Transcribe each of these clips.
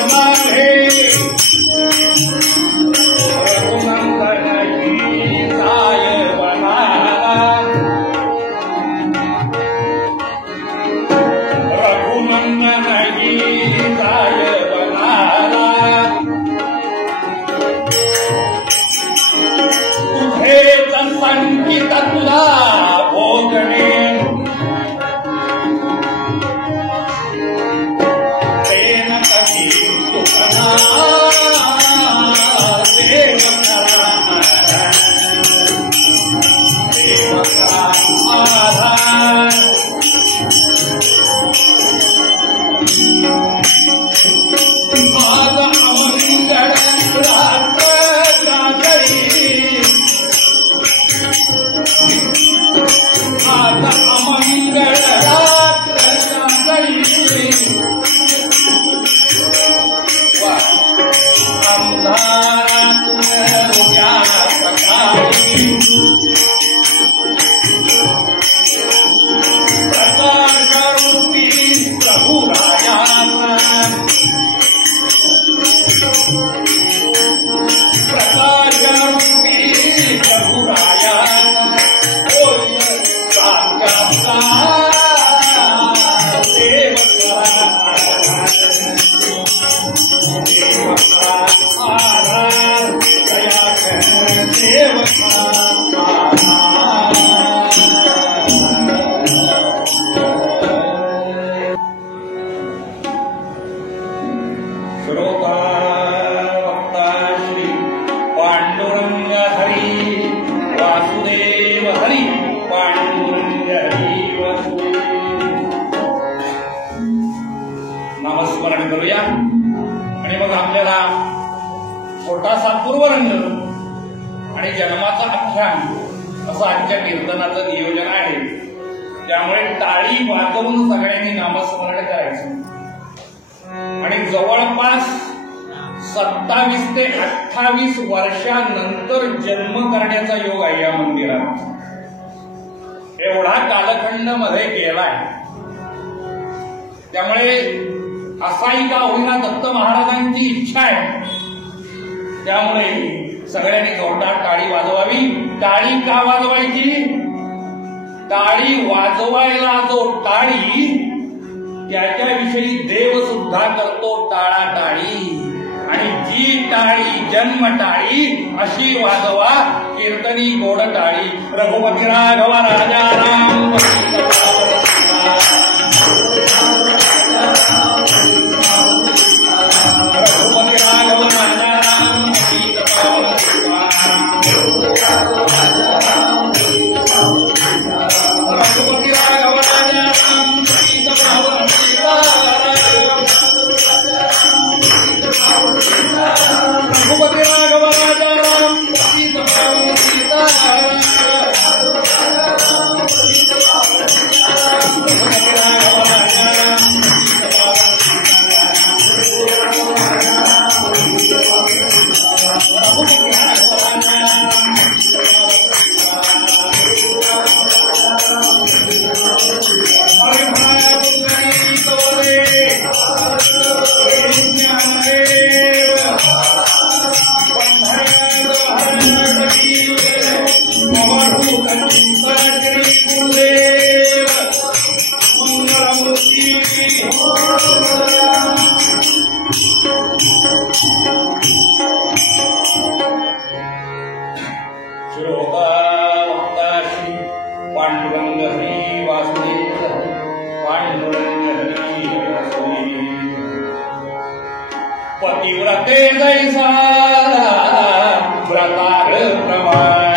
सत्य छोटासा पूर्वरंग आणि जन्माचा आख्यान असं आजच्या कीर्तनाचं नियोजन आहे. त्यामुळे टाळी वाजवून सगळ्यांनी नामस्मरण करायचं आणि जवळपास 27 ते 28 वर्षानंतर जन्म करण्याचा योग आहे या मंदिरात. एवढा कालखंड मध्ये गेलाय. त्यामुळे असाही का होईना दत्त महाराजांची इच्छा आहे. त्यामुळे सगळ्यांनी जोरदार टाळी वाजवावी. टाळी का वाजवायची? टाळी वाजवायला जो टाळी त्याच्याविषयी देव सुद्धा करतो टाळा टाळी. आणि जी टाळी जन्म टाळी अशी वाजवा कीर्तनी गोड टाळी. रघुपती राघव राजा राम रघुपती राघव राजा राम रघुपती राघव राजा राम रघुपती राघव राजा राम पांडुरंग हरी वासुदेव पांडुरंग हरी वासुदेव. पतिव्रते जैसा व्रतार प्रमाण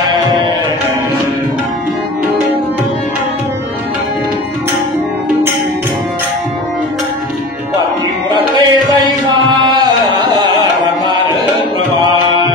पतिव्रते जैसा व्रतार प्रमाण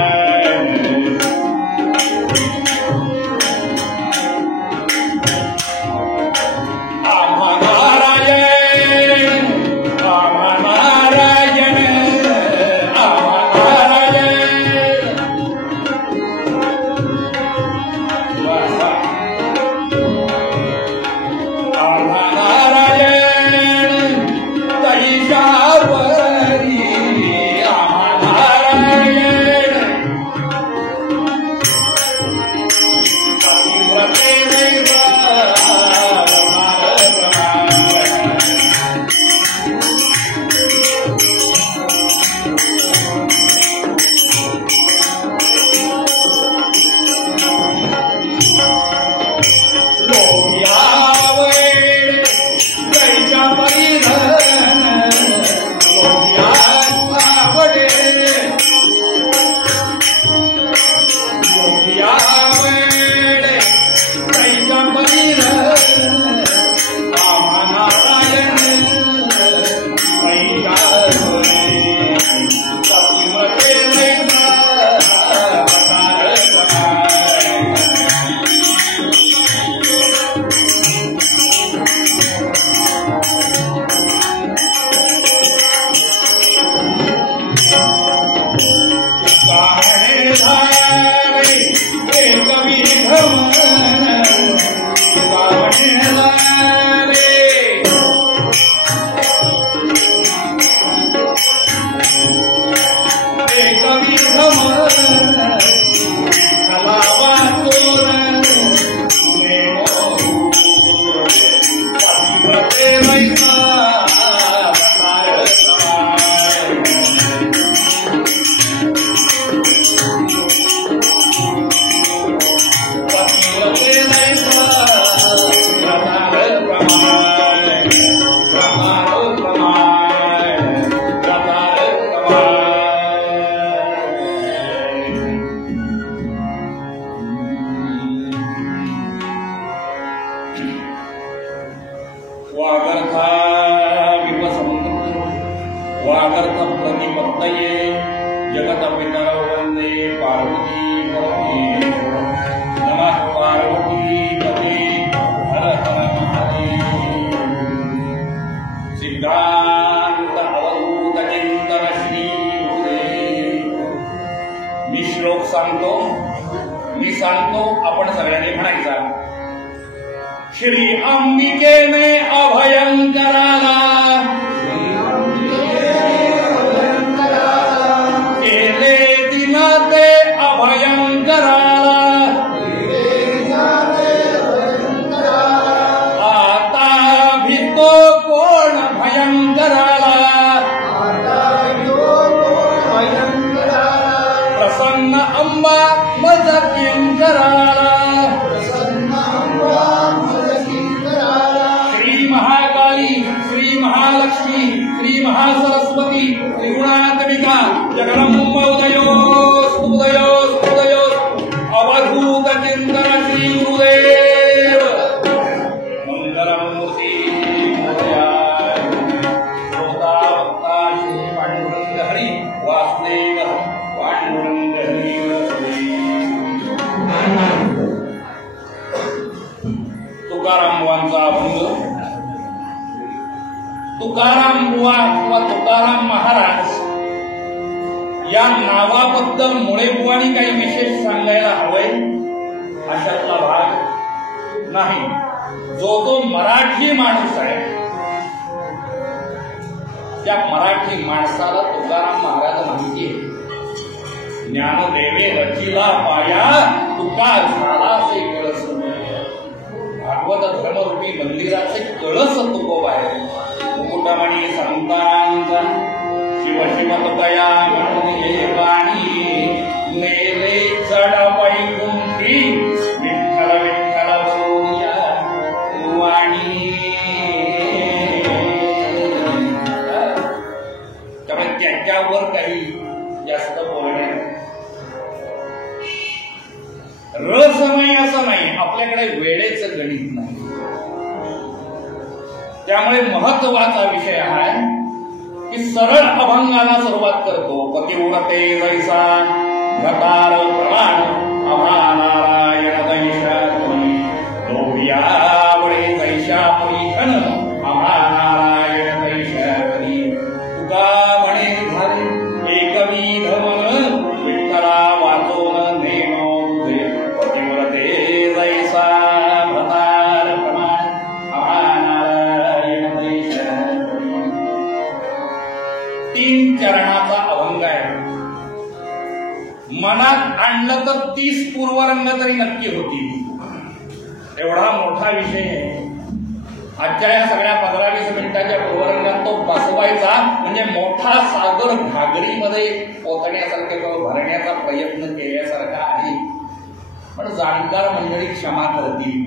मी सांगतो, आपण सगळ्यांनी म्हणायचा. श्री अंबिकेने अभयंकराला केले दिन ते अभयंकराला, आता भितो कोण भयंकराला, प्रसन्न अंबा मज किंकराला, श्री महाकाली, श्री महालक्ष्मी, श्री महासरस्वती, त्रिगुणात्मिका जगदंब उदयोस्तु उदयोस्तु उदयोस्तु अवधूत चिंतन श्री गुरुदेव मंगलमूर्ती मोरयाय श्रोता वक्ता श्री पांडुरंग हरी वासुदेव पांडुरंग हरी. तुकाराम बुवांचा अभंग. तुकाराम बुवा किंवा तुकाराम महाराज या नावाबद्दल मुळे बुवानी काही विशेष सांगायला हवंय अशातला भाग नाही. जो मराठी माणूस आहे त्या मराठी माणसाला तुकाराम महाराज माहिती आहे. ज्ञानदेवे रचिला पाया तुका झालाचे कळस, भागवत धर्मरूपी मंदिराचे कळस तुकोबा आहे. मुकुटमणी संतांचा शिव शिव तुकया म्हणून वाणी नेले चढ वैकुंठी विठ्ठल विठ्ठल बोलिया वाणी. त्यामुळे त्याच्यावर काही जास्त बोलणे रस नाही असं नाही, आपल्याकडे वेळेचं गणित नाही. त्यामुळे महत्वाचा विषय आहे की सरळ अभंगाला सुरुवात करतो. पतिव्रते जैसा घटार प्रमाण आम्हा नारायण दैशा लोभियावळे जैशा परिखन आम्हा नारायण दैशा. तुका म्हणे झाले एकविध मन विठ्ठला वाचोन नेमो तुझे. पतिव्रते जैसा घटार प्रमाण आम्हा नारायण दैशा. 3 चरणाचा अभंग आहे. मनात आणलं तर 30 पूर्वरंग तरी नक्की होती. एवढा मोठा विषय आहे. आजच्या या सगळ्या 15-20 मिनिटाच्या पूर्वरंगात तो बसवायचा म्हणजे मोठा सागर घागरीमध्ये पोचण्यासारखे भरण्याचा प्रयत्न केल्यासारखा आहे. पण जाणकार मंडळी क्षमा करतील.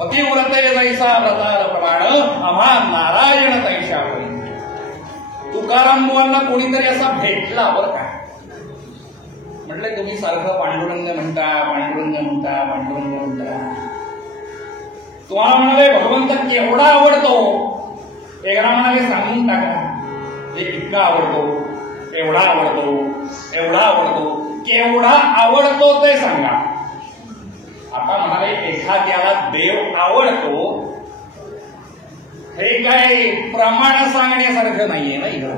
पतिव्रते जैसा व्रतार प्रमाण आम्हा नारायण तैशा होई. तुकाराम बुवांना कोणीतरी असा भेटला बरं का. म्हटलं तुम्ही सारखं पांडुरंग म्हणता पांडुरंग म्हणता पांडुरंग म्हणता. तुम्हाला म्हणाले भगवंत केवढा आवडतो. एकदा म्हणाले सांगून टाका. इतका आवडतो, एवढा आवडतो, एवढा आवडतो, केवढा आवडतो ते सांगा. आता म्हणाले एखाद्याला देव आवडतो हे काय प्रमाण सांगण्यासारखं नाहीये नाही का.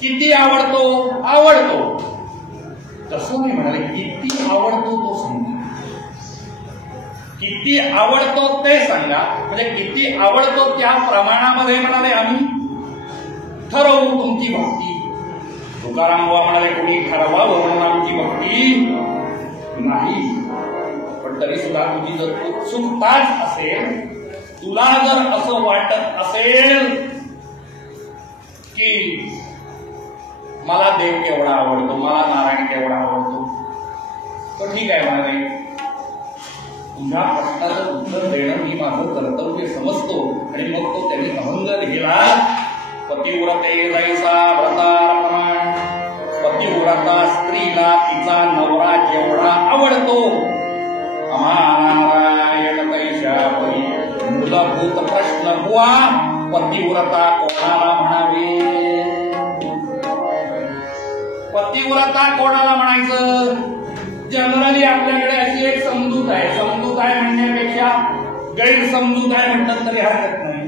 किती आवडतो आवडतो तसं नाही म्हणाले. किती आवडतो तो सांगा. किती आवडतो ते सांगा. म्हणजे किती आवडतो त्या प्रमाणामध्ये म्हणाले आम्ही ठरवू तुमची भक्ती. तुकाराम बाबा म्हणाले कोणी ठरवावं म्हणून आमची भक्ती नाही, पण तरी सुद्धा तुझी जर उत्सुकताच असेल, तुला जर असं वाटत असेल की मला देव केवढा आवडतो, मला नारायण केवढा आवडतो, तर ठीक आहे म्हणाले, तुझ्या प्रश्नाचं उत्तर देणं मी माझं कर्तव्य समजतो. आणि मग तो त्यांनी अभंग लिहिला. पतिव्रते जैसा व्रतार्पण, पतिव्रता स्त्रीला तिचा नवरा जेवढा आवडतो, अमानारायण तैशा परी मूलभूत प्रश्न हुआ, पतिव्रता कोणाला म्हणावी, पतिव्रता कोणाला म्हणायचं. जनरली आपल्याकडे अशी एक समजूत आहे, समजूत आहे म्हणण्यापेक्षा गैरसमजूत आहे म्हणतात तरी हरकत नाही.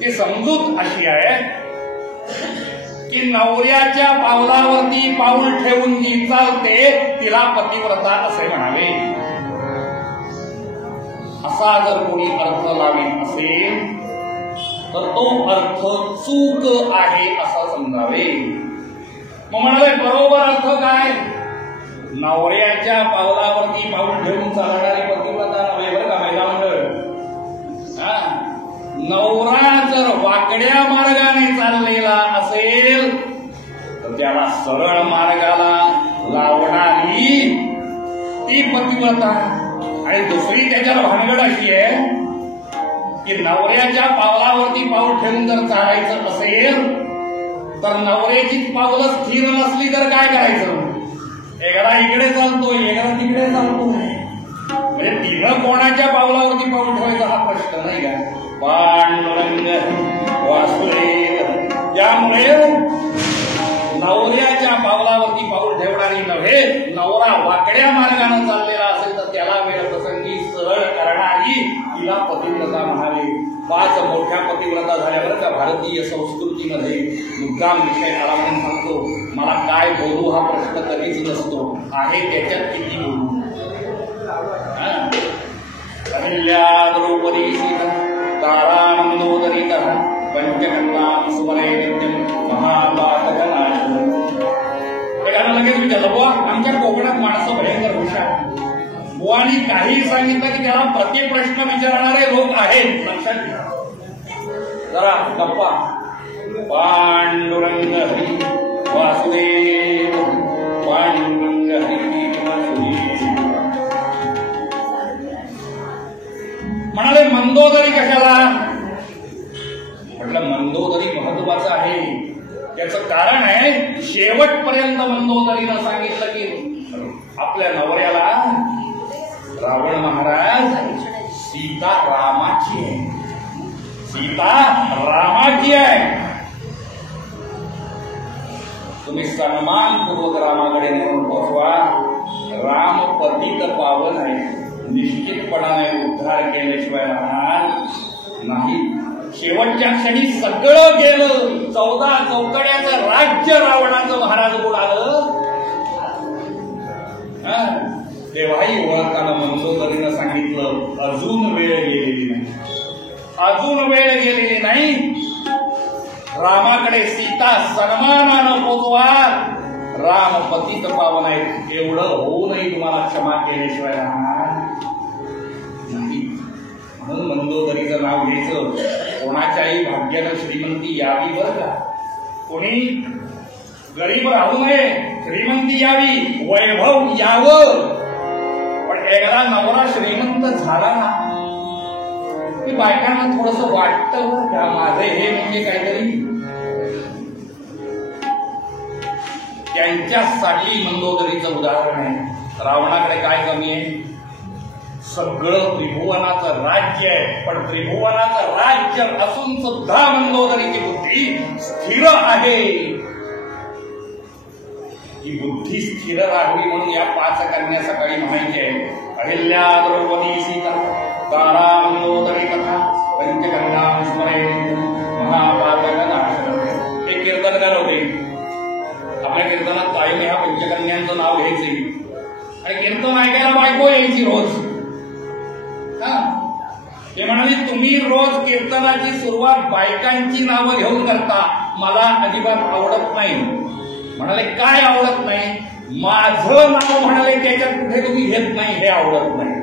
ती समजूत अशी आहे की नवऱ्याच्या पावलावरती पाऊल ठेवून जी चालते तिला पतिव्रता असे म्हणावे. असा जर कोणी अर्थ लावीत असेल तर तो अर्थ चूक आहे असं समजावे. मग म्हणाले बरोबर अर्थ काय, नवऱ्याच्या पावलावरती पाऊल ठेवून चालणारी पतिव्रता नव्हे बरं का महिला मंडळ. नवरा जर वाकड्या मार्गाने चाललेला असेल तर त्याला सरळ मार्गाला लावणारी ती पतिव्रता. आणि दुसरी त्याच्यावर भानगड अशी आहे की नवऱ्याच्या पावलावरती पाऊल ठेवून जर चालायचं असेल तर नवऱ्याची पावलं स्थिर नसली तर काय करायचं, एखादा इकडे चालतोय एखादा तिकडे चालतोय, म्हणजे तिनं कोणाच्या पावलावरती पाऊल ठेवायचा हा प्रश्न नाही का. पांडुरंग वासुदेव, त्यामुळे नवऱ्याच्या पावलावरती पाऊल ठेवणारी नव्हे, नवरा वाकड्या मार्गाने चाललेला असेल तर त्याला वेळ प्रसंगी सरळ करणारी तिला पतिव्रता म्हणावे. 5 मोठ्या पतिव्रता झाल्या बरं का भारतीय संस्कृतीमध्ये. मुद्दाम विषय आला म्हणून सांगतो, मला काय बोलू हा प्रश्न कधीच नसतो, आहे त्याच्यात किती बोलू. अहिल्या द्रौपदी सीता तारा मंदोदरीतः पंचकन्यां सुमने नित्यं महाभारतनाशनं. एखादा लगेच विचारलं, बुवा आमच्या कोकणात माणसं भयंकर हुशार, बुवानी काही सांगितलं की त्याला प्रतिप्रश्न विचारणारे लोक आहेत, लक्षात घ्या जरा गप्पा. पांडुरंग हरी वासुदेव, पांडुरंग हरी वासुदेव. म्हणाले मंदोदरी कशाला, म्हटलं मंदोदरी महत्वाचं आहे. त्याचं कारण आहे शेवटपर्यंत मंदोदरीनं सांगितलं की आपल्या नवऱ्याला रावण महाराज सीता रामाची आहे, सीता रामाची आहे, तुम्ही सन्मानपूर्वक रामाकडे नेऊन पोचवा. राम पतित पावन आहे, निश्चितपणाने उद्धार केल्याशिवाय राहणार नाही. शेवटच्या क्षणी सगळं गेलं, 14 चौकड्याचं राज्य रावणाचं महाराज बुडालं. तेव्हाही ओळखताना मंदोदरीनं सांगितलं अजून वेळ गेलेली नाही, अजून वेळ गेलेली नाही. रामाकडे सीता सन्मानानं पोचवा, राम पतित पावन आहेत, एवढं होऊनही तुम्हाला क्षमा केल्याशिवाय राहणार नाही. म्हणून मंदोदरीचं नाव घ्यायचं. कोणाच्याही भाग्यानं श्रीमंती यावी बरं का, कोणी गरीब राहू नये, श्रीमंती यावी, वैभव यावं. पण एकदा नवरा श्रीमंत झाला ना की बायकांना थोडस वाटतं बरं का, माझं हे म्हणजे काहीतरी. त्यांच्यासाठी मंदोदरीचं उदाहरण आहे. रावणाकडे काय कमी आहे, सगळं त्रिभुवनाचं राज्य आहे, पण त्रिभुवनाचं राज्य असून सुद्धा मंदोदरीची बुद्धी स्थिर आहे. ही बुद्धी स्थिर राहावी म्हणून या 5 कन्या सकाळी म्हणायच्या आहेत. अहिल्या द्रौपदी सीता तारा मंदोदरी कथा पंचकन्यां स्मरे महाभारतनाशनं. हे कीर्तनकार होते, आपल्या कीर्तनात कायम ह्या पंचकन्यांचं नाव घ्यायचे आणि कीर्तन ऐकायला बायको यायची रोज. ते म्हणाले तुम्ही रोज कीर्तनाची सुरुवात बायकांची नावं घेऊन करता, मला अजिबात आवडत नाही. म्हणाले काय आवडत नाही? माझं नाव म्हणाले त्याच्यात कुठे तुम्ही घेत नाही, हे आवडत नाही.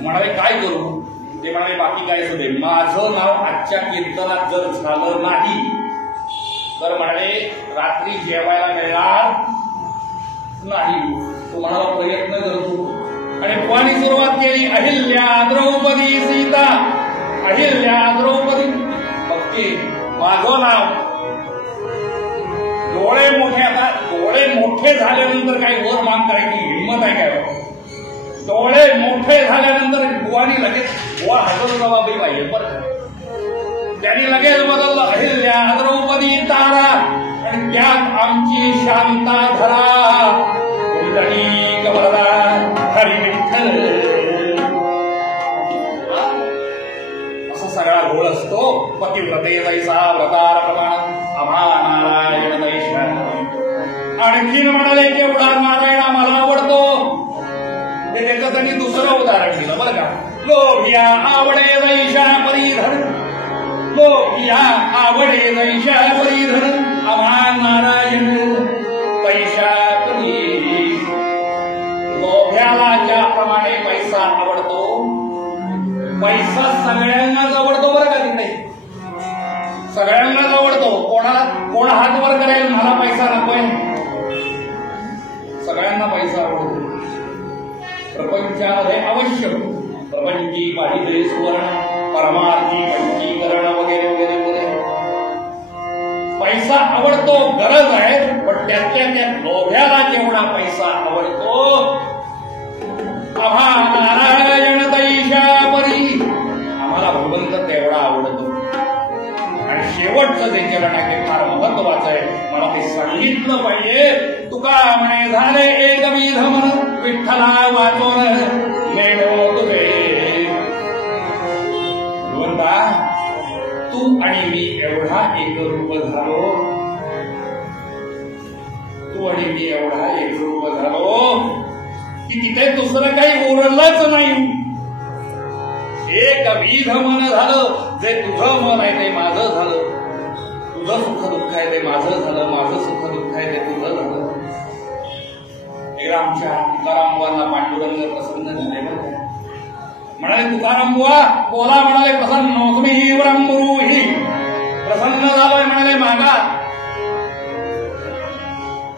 म्हणाले काय करू? ते म्हणाले बाकी काय असू दे, माझं नाव आजच्या कीर्तनात जर झालं नाही तर म्हणाले रात्री जेवायला मिळणार नाही. तो म्हणाला प्रयत्न करतो आणि बुवानी सुरुवात केली. अहिल्या द्रौपदी सीता, अहिल्या द्रौपदी. भक्ती माझं नाव. डोळे मोठे, आता डोळे मोठे झाल्यानंतर काही वर मान करायची हिंमत आहे काय? डोळे मोठे झाल्यानंतर बुवानी लगेच, बुवा हजर जबाबी पाहिजे बरं. त्यांनी लगेच बदललं. अहिल्या द्रौपदी तारा आणि त्यात आमची शांता धरा, कुंडली कमलदा हरी विठ्ठल. असा सगळा घोळ असतो. पतिव्रते दैसा व्रतार प्रमाण आम्हा नारायण दैशा. आणखीन म्हणाले केवढा नारायण आम्हाला आवडतो. हे त्याचं त्यांनी दुसरं उदाहरण दिलं बरं का. लोभिया आवडे दैशा परिधर, लोभिया आवडे दैशा परिधर आम्हा नारायण पैशा करी. लोभ्याला ज्याप्रमाणे पैसा आवडतो, पैसा सगळ्यांनाच आवडतो बरं का. तिथे सगळ्यांनाच आवडतो. कोण हात वर करेल मला पैसा नकोय? सगळ्यांना पैसा आवडतो. प्रपंचामध्ये अवश्य प्रपंची पाहिजे सुवर्ण, परमार्थी पंचीकरण वगैरे वगैरे वगैरे. पैसा आवडतो, गरज आहे, पण त्यातल्या त्यात लोभ्याला जेवढा पैसा आवडतो, आम्हा नारायण दैशा परी, आम्हाला भगवंत तेवढा आवडतो. आणि शेवटचं जे चरण आहे ते फार महत्वाचं आहे, मला ते सांगितलं पाहिजे. तुका म्हणे झाले एकविध मन, विठ्ठला वाचोन नेणो तुझे. भगवंता तू आणि मी एवढा एकरूप झालो, तू आणि मी एवढा एकरूप झालो की तिथे दुसरं काही उरलंच नाही. एकविध मन झालं. जे तुझं मन आहे ते माझं झालं, तुझं सुख दुःख आहे ते माझं झालं, माझं सुख दुःख आहे ते तुझं झालं. एकदा आमच्या तुकाराम बुवांना पांडुरंग प्रसन्न झाले बरं. म्हणाले तुकाराम बुवा बोला. म्हणाले प्रसन्न तुम्ही ब्रह्मरूही. प्रसन्न झालोय म्हणाले मागा.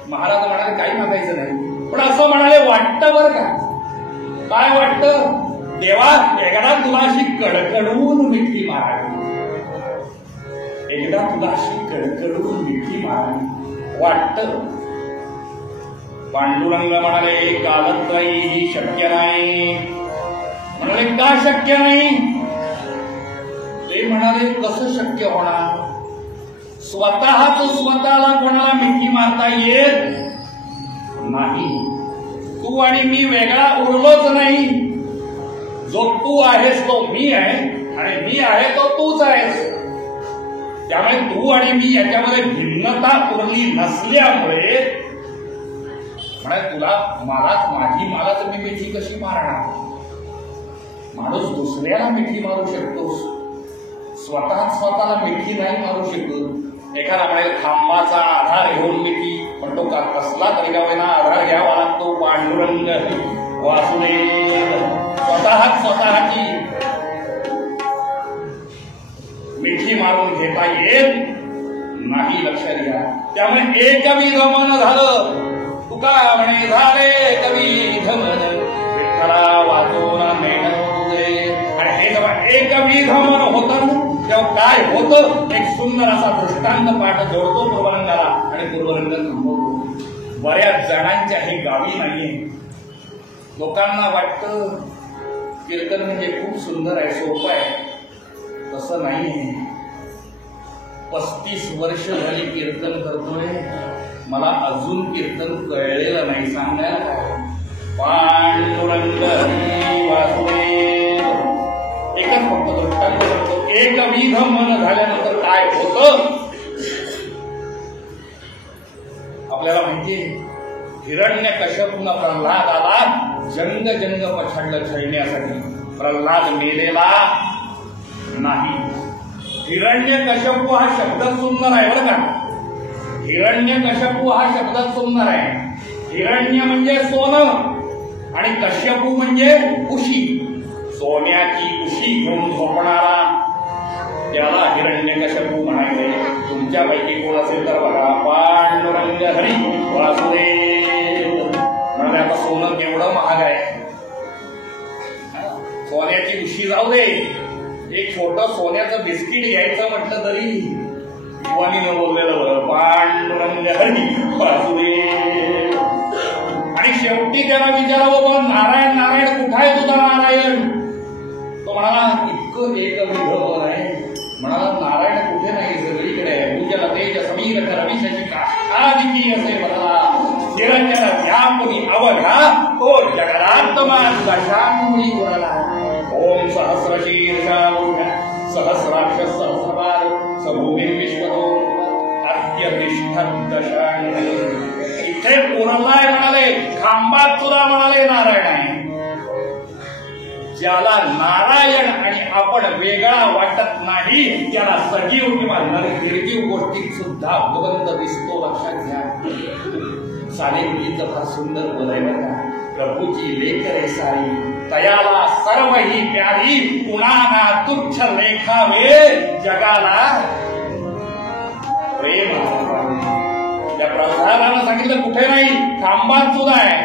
महाराज म्हणाले काही मागायचं नाही, पण असं म्हणाले वाटतं बरं का. काय वाटतं? देवा एकदा तुलाशी कडकडून मिठी मारावी, एकदा तुलाशी कडकडून मिठी मारावी वाटतं. पांडुरंग म्हणाले कालत्रयी ही शक्य नाही. म्हणाले का शक्य नाही? ते म्हणाले कसं शक्य होणार? स्वतःच स्वतःला कोणाला मिठी मारता येत नाही. तू आणि मी वेगळा उरलोच नाही. जो तू आहेस तो मी आहे आणि मी आहे तो तूच आहेस. त्यामुळे तू आणि मी याच्यामध्ये भिन्नता उरली नसल्यामुळे म्हणाले तुला मलाच मी मिठी कशी मारणार? माणूस दुसऱ्याला मिठी मारू शकतोस, स्वतःला मिठी नाही मारू शकत. एखादा म्हणाले खांबाचा आधार घेऊन मिठी, पण तो कसला तरी का होईना आधार घ्यावा लागतो. पांडुरंग वासुदेव स्वतःची मिठी मारून घेता येत नाही, लक्षात घ्या. त्यामुळे एकविध मन झालं. तुका म्हणे झाले एकविध मन, विठ्ठला वाचून नेण तुझे. आणि हे जेव्हा एकविध मन होतं तेव्हा काय होतं? एक सुंदर असा दृष्टांत पाठ जोडतो पूर्वरंगाला आणि पूर्वरंग थांबवतो. बऱ्याच जणांच्या हे गावी नाहीये. लोकांना वाटतं कीर्तन म्हणजे खूप सुंदर आहे, सोपं आहे. तसं नाही. 35 वर्ष झाली कीर्तन करतोय, मला अजून कीर्तन कळलेलं नाही. सांगायला काय? पांडुरंग वासुदेव. एकच फक्त दृष्टांत करतो. एकविध मन झाल्यानंतर काय होतं आपल्याला माहितीये. हिरण्यकश्यपूने प्रल्हादाला जंग पछाडलं छळण्यासाठी. प्रल्हाद मेलेला नाही. हिरण्यकश्यपू हा शब्द सुंदर आहे बरं का. हिरण्यकश्यपू हा शब्दात सुंदर आहे. हिरण्य म्हणजे सोनं आणि कश्यपू म्हणजे उशी. सोन्याची उशी घेऊन झोपणारा त्याला हिरण्यकश्यपू म्हणायचे. तुमच्यापैकी कोण असेल तर बघा, पांडुरंग हरी वासुदेव म्हणजे आता सोनं केवढं महाग आहे. सोन्याची उशी जाऊ दे, एक छोटं सोन्याचं बिस्किट घ्यायचं म्हटलं तरी युवानीनं बोललेलं बरं, पांडुरंग हरी वासुदेव. आणि शेवटी त्याला विचारावं, पण नारायण नारायण कुठं आहे तुझा नारायण? तो म्हणाला इतकं एकविध आहे. म्हणाला नारायण कुठे नाही, सगळीकडे आहे. पूजल तेज समीर रविशची काष्ठादिकी असे मला निरंजन व्यापुनी अवघा तो जगदात्मा दशांमुळी उरला. ओम सहस्रशीर्षा सहस्राक्ष सहस्रपाल सभूमी विश्वतो अत्यतिष्ठत दशांग. इथे पुरलाय म्हणाले, खांबात सुद्धा म्हणाले नारायण आहे. ज्याला नारायण आणि आपण वेगळा वाटत नाही त्याला सजीव किंवा निर्जीव गोष्टीत सुद्धा भगवंत दिसतो. लक्षात घ्या. सानेगीचं फार सुंदर बोलायला, प्रभूची लेकरे सारी तयाला सर्व ही प्यारी, कुणाला तुच्छ लेखावे जगाला प्रेम. त्या प्रसादानं सांगितलं कुठे नाही, खांबात सुद्धा आहे.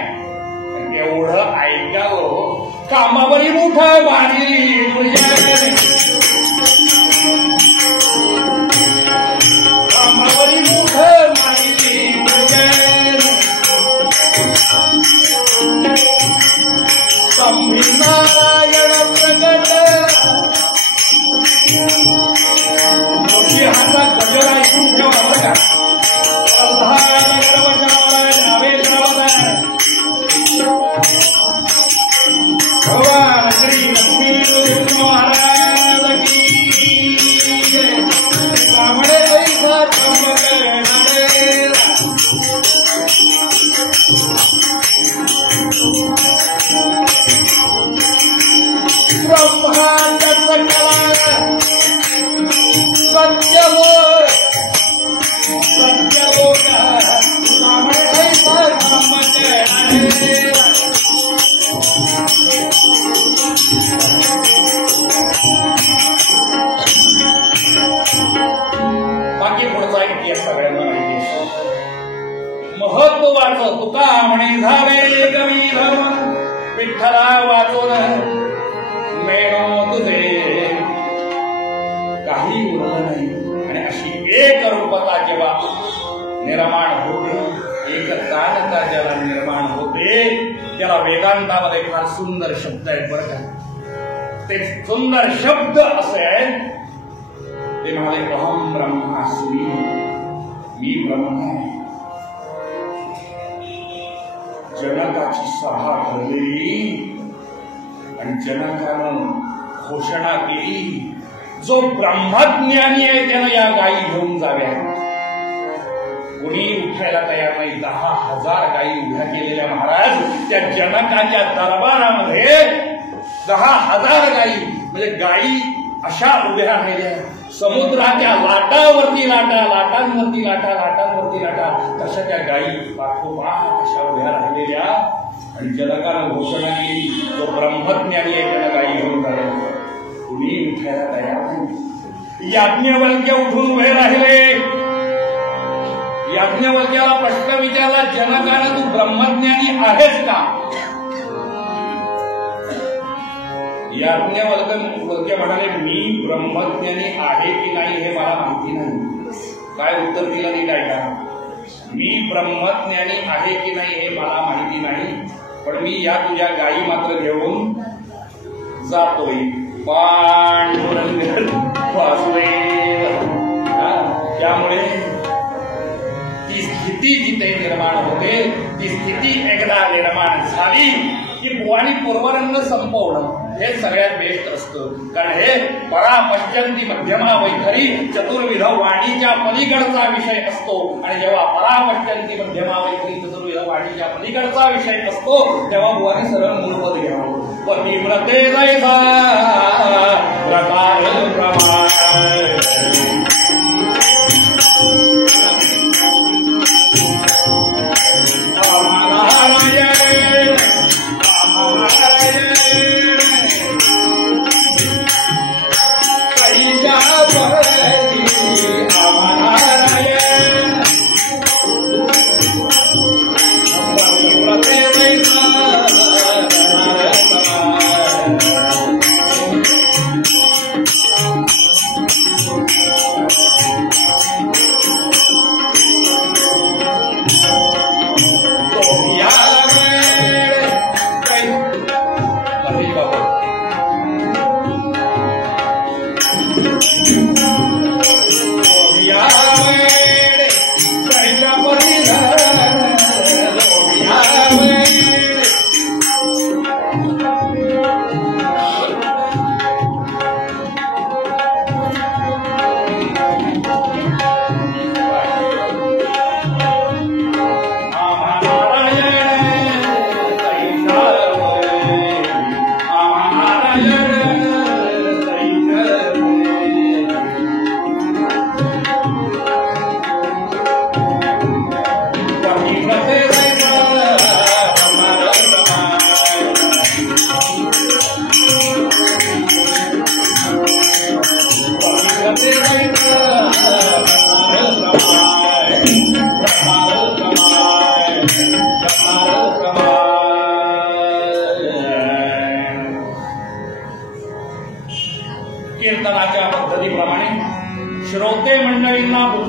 एवढं ऐकावं, कामावरी मोठं बाजी कामावरी मोठं बाजी संविनारायण प्रगट मोठी हातात गजर ऐकून ठेवा बघा. भगवान श्री लक्ष्मी महाराज की कामडे पैसा ब्रह्मांडाचं कला सत्यलोक कामडे पैसा बाकी पुढचा इतिहास सगळ्यांना माहिती आहे. महत्वाचं तुका म्हणे झाले कवी धर्म विठ्ठला वाचून मेणो तुझे काही उरलं नाही. आणि अशी एक रूपता जेव्हा निर्माण होते, एक कानता ज्याला निर्माण होते त्याला वेदांतामध्ये फार सुंदर शब्द आहेत बरं का. ते सुंदर शब्द असे आहेत, ते म्हणाले अहम ब्रह्मास्मी, मी ब्रह्म आहे. जनकाची सभा भरलेली आणि जनकानं घोषणा केली, जो ब्रह्मज्ञानी आहे त्यानं या गायी घेऊन जाव्या. कोणी उठायला तयार नाही. 10,000 गायी उभ्या केलेल्या महाराज त्या जनकाच्या दरबारामध्ये 10,000 गायी, म्हणजे गायी अशा उभ्या राहिल्या. समुद्राच्या लाटांवरती लाटा, लाटांवरती लाटा, लाटांवरती लाटा, तशा त्या गायी पाठोपाठ अशा उभ्या राहिलेल्या. आणि जनकानं घोषणा केली, जो ब्रह्मज्ञानी आहे त्याला गायी घेऊन जायला. कुणी उठायला तयार नाही. याज्ञवल्क्य उठून उभे राहिले. याज्ञवल्क्याला प्रश्न विचारला, जनकानं तू ब्रह्मज्ञानी आहेस का? याज्ञवल्क्य म्हणाले, मी ब्रह्मज्ञानी आहे की नाही हे मला माहिती नाही. काय उत्तर दिलं नाही काय का? मी ब्रह्मज्ञानी आहे की नाही हे मला माहिती नाही, पण मी या तुझ्या गायी मात्र घेऊन जातोय. पांडुरंग वासुदेव. त्यामुळे ती स्थिती जिथे निर्माण होते, ती स्थिती एकदा निर्माण झाली की बुवानी पूर्वरंग संपवणं हे सगळ्यात बेस्ट असतं. कारण हे परा पश्चंती मध्यमा वैखरी चतुर्विध वाणीच्या पलीकडचा विषय असतो. आणि जेव्हा परा पश्चंती मध्यमा वैखरी चतुर्विध वाणीच्या पलीकडचा विषय असतो तेव्हा बुवानी सरळ मूलपद घ्यावं. पतिव्रते जैसा प्रकार प्रमाण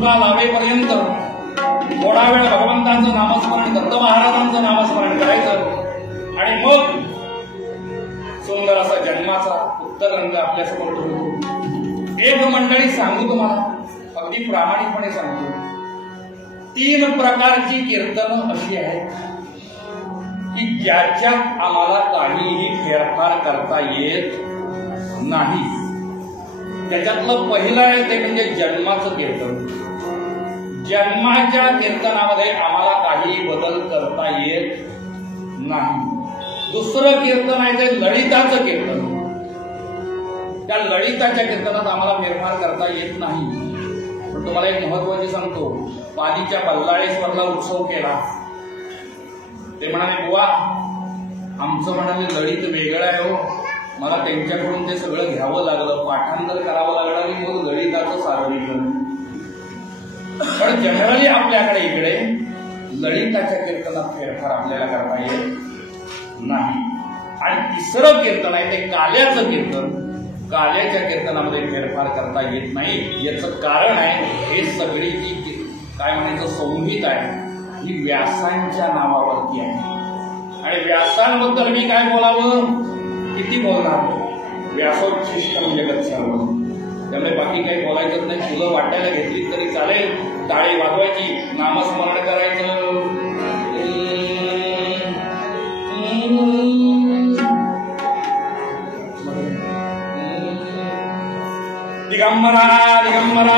तुला लावेपर्यंत थोडा वेळ भगवंतांचं नामस्मरण, दत्त महाराजांचं नामस्मरण करायचं आणि मग सुंदर असा जन्माचा उत्तर रंग आपल्यासमोर ठेवतो. एक मंडळी सांगू तुम्हाला, अगदी प्रामाणिकपणे सांगतो, 3 प्रकारची कीर्तन अशी आहेत की ज्याच्यात आम्हाला काहीही फेरफार करता येत नाही. त्याच्यातलं पहिलं आहे ते म्हणजे जन्माचं कीर्तन. जन्माच्या कीर्तनामध्ये आम्हाला काही बदल करता येत नाही. दुसरं कीर्तन आहे ते ललिताचं कीर्तन. त्या ललिताच्या कीर्तनात आम्हाला फेरफार करता येत नाही. पण तुम्हाला एक महत्वाची सांगतो, पालीच्या बल्लाळेश्वरला उत्सव केला. ते म्हणाले, बुवा आमचं म्हणाले ललित वेगळं आहे हो, मला त्यांच्याकडून ते सगळं घ्यावं लागलं, पाठांतर करावं लागलं आणि मग ललिताचं सादरीकरण. पण जनरली आपल्याकडे इकडे ललिताच्या कीर्तनात फेरफार आपल्याला करता येत नाही. आणि तिसरं कीर्तन आहे ते काल्याचं कीर्तन. काल्याच्या कीर्तनामध्ये फेरफार करता येत नाही. याचं कारण आहे, हे सगळी जी काय म्हणायचं संगीत आहे ही व्यासांच्या नावावरती आहे. आणि व्यासांबद्दल मी काय बोलावं, किती बोलणार, व्यासोच्छिष्टम जगत सर्व. त्यामुळे बाकी काही बोलायचं नाही. फुलं वाटायला घेतली तरी चालेल, टाळी वाजवायची, नामस्मरण करायचं. दिगंबरा दिगंबरा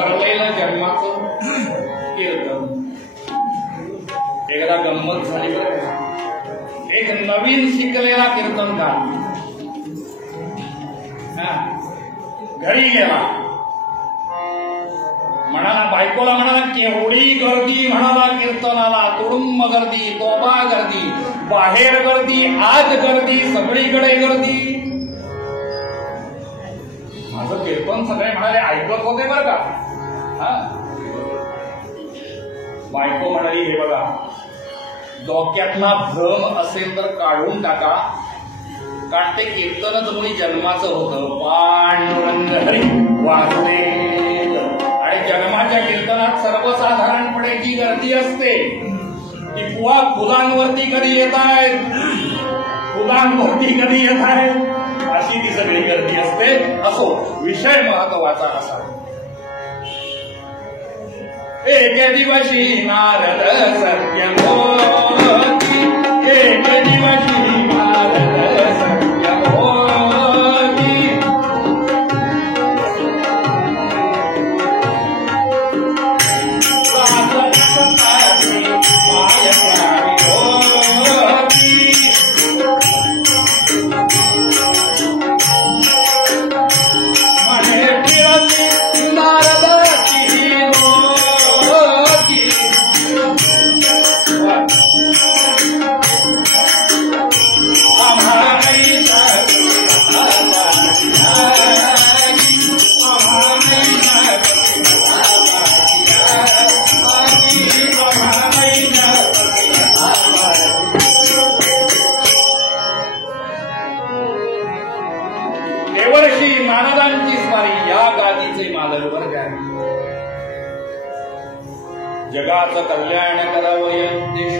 ठरलेलं जन्माचं कीर्तन. एकदा गंमत झाली बरं का. एक नवीन शिकलेला कीर्तनकार घरी गेला. म्हणाला, बायकोला म्हणाला, केवढी गर्दी म्हणाला कीर्तनाला, तुडुंब गर्दी, तोबा गर्दी, बाहेर गर्दी, आत गर्दी, सगळीकडे गर्दी. माझं कीर्तन सगळे म्हणाले ऐकत होते बरं का. बायको म्हणाली, हे बघा, डोक्यातला भ्रम असेल तर काढून टाका, कारण ते कीर्तनच मुळी जन्माचं होतं. पांडुरंग हरी वासुदेव. आणि जन्माच्या कीर्तनात सर्वसाधारणपणे जी गर्दी असते ती फुलांवरती कधी येत आहेत, फुलांवरती कधी येत आहेत, अशी ती सगळी गर्दी असते. असो, विषय महत्वाचा असा. एक दिवशी नारद सत्य होती, एक दिवशी नारद सत्य होती. देवर्षी नारदांची स्वारी या गादीचे मालक वर्ग आहे. जगाचं कल्याण करावं या उद्देश.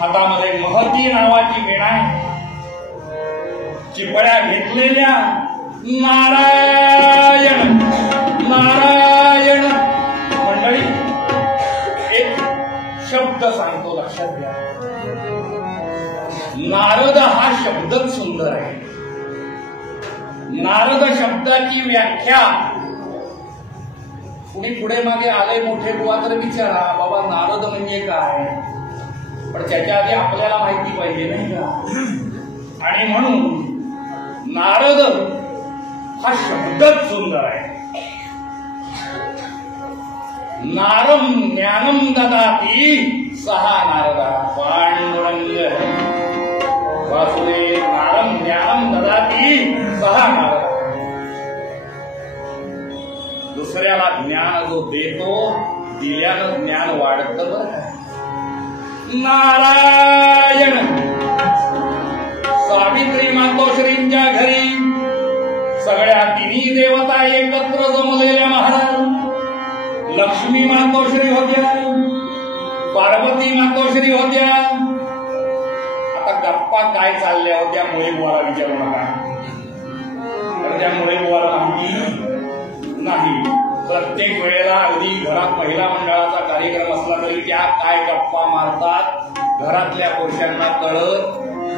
हातामध्ये महती नावाची वीणा आहे. चिपळ्या घेतलेल्या नारायण नारायण. मंडळी, एक शब्द सांगतो, लक्षात घ्या. नारद हा शब्दच सुंदर आहे. नारद शब्दाची व्याख्या कुणी पुढे मागे आले मोठे बुवा तर विचारा, बाबा नारद म्हणजे काय, पण त्याच्या आधी आपल्याला माहिती पाहिजे नाही का. आणि म्हणून नारद हा शब्दच सुंदर आहे. नारम ज्ञानम ददाती सहा नारदा पांडुरंग वासुदेव. नारम ज्ञानम ददाती सहा नारदा. दुसऱ्याला ज्ञान जो देतो, दिल्यानं ज्ञान वाढतं बरं का. नारायण. सावित्री मातोश्रींच्या घरी सगळ्या तिन्ही देवता एकत्र जमलेल्या महाराज. लक्ष्मी मातोश्री होत्या, पार्वती मातोश्री होत्या. आता गप्पा काय चालल्या होत्या मुळे बुवाला विचारू नका, तर त्या मुळे बुवाला माहिती नाही. प्रत्येक वेळेला अगदी घरात महिला मंडळाचा कार्यक्रम असला तरी त्या काय गप्पा मारतात घरातल्या पुरुषांना कळत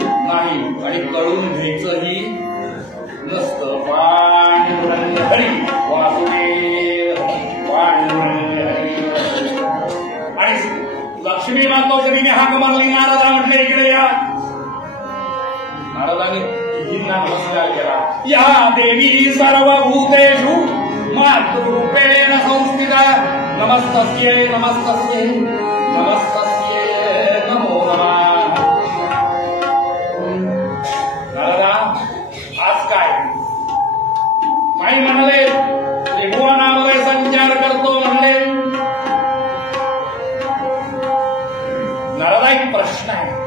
नाही आणि कळून घ्यायचंही नसतं. पांडुरंग हरी वासुदेव पांडुरंग हरी. आणि लक्ष्मी मातोश्रीने हाक मारली, नारदा म्हटले इकडे या. नारदाने तिघींना नमस्कार केला. या देवी सर्वभूतेषु मातृरूपेण संस्थिता. नमस्तस्यै नमस्तस्यै नमस्तस्यै नमो नमः. नारदा, आज काय माई म्हणाले, त्रिभुवनामध्ये संचार करतो म्हणले. नारदा, एक प्रश्न आहे.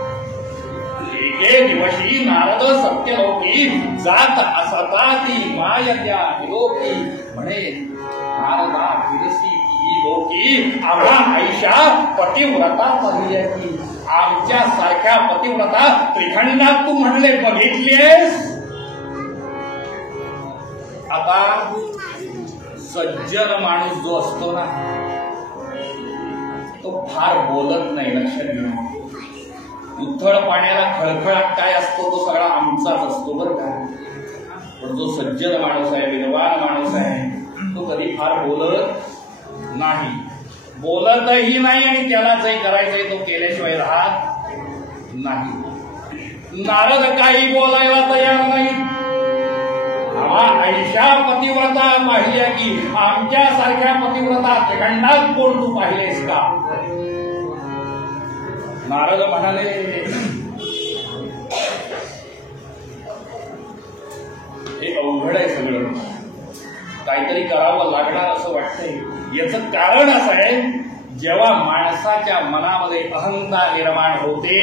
एके दिवशी नारद सत्यलोकी जात असता ती मायत्या विलोकी म्हणे, नारदा फिरसी ही लोकी आम्हा आईशा पतिव्रता पाहिल्याची. आमच्या सारख्या पतिव्रता त्रिखंडात तू म्हणले बघितलीस. आता सज्जन माणूस जो असतो ना, तो फार बोलत नाही, लक्षात घ्या. उथळ पाण्याला खळखळाट काय असतो तो सगळा आमचाच असतो बरं का. पण जो सज्जन माणूस आहे, विद्वान माणूस आहे, तो तो कधी फार बोलत नाही, बोलतही नाही आणि त्याला जे करायचंय तो केल्याशिवाय राहत नाही. नारद काही बोलायला तयार नाही. ऐशा पतिव्रता पाहिल्या की आमच्या सारख्या पतिव्रता खंडात कोण तू पाहिलेस का? नारद म्हणाले, हे अवघड आहे सगळं, काहीतरी करावं लागणार असं वाटतंय. याचं कारण असं आहे, जेव्हा माणसाच्या मनामध्ये अहंता निर्माण होते,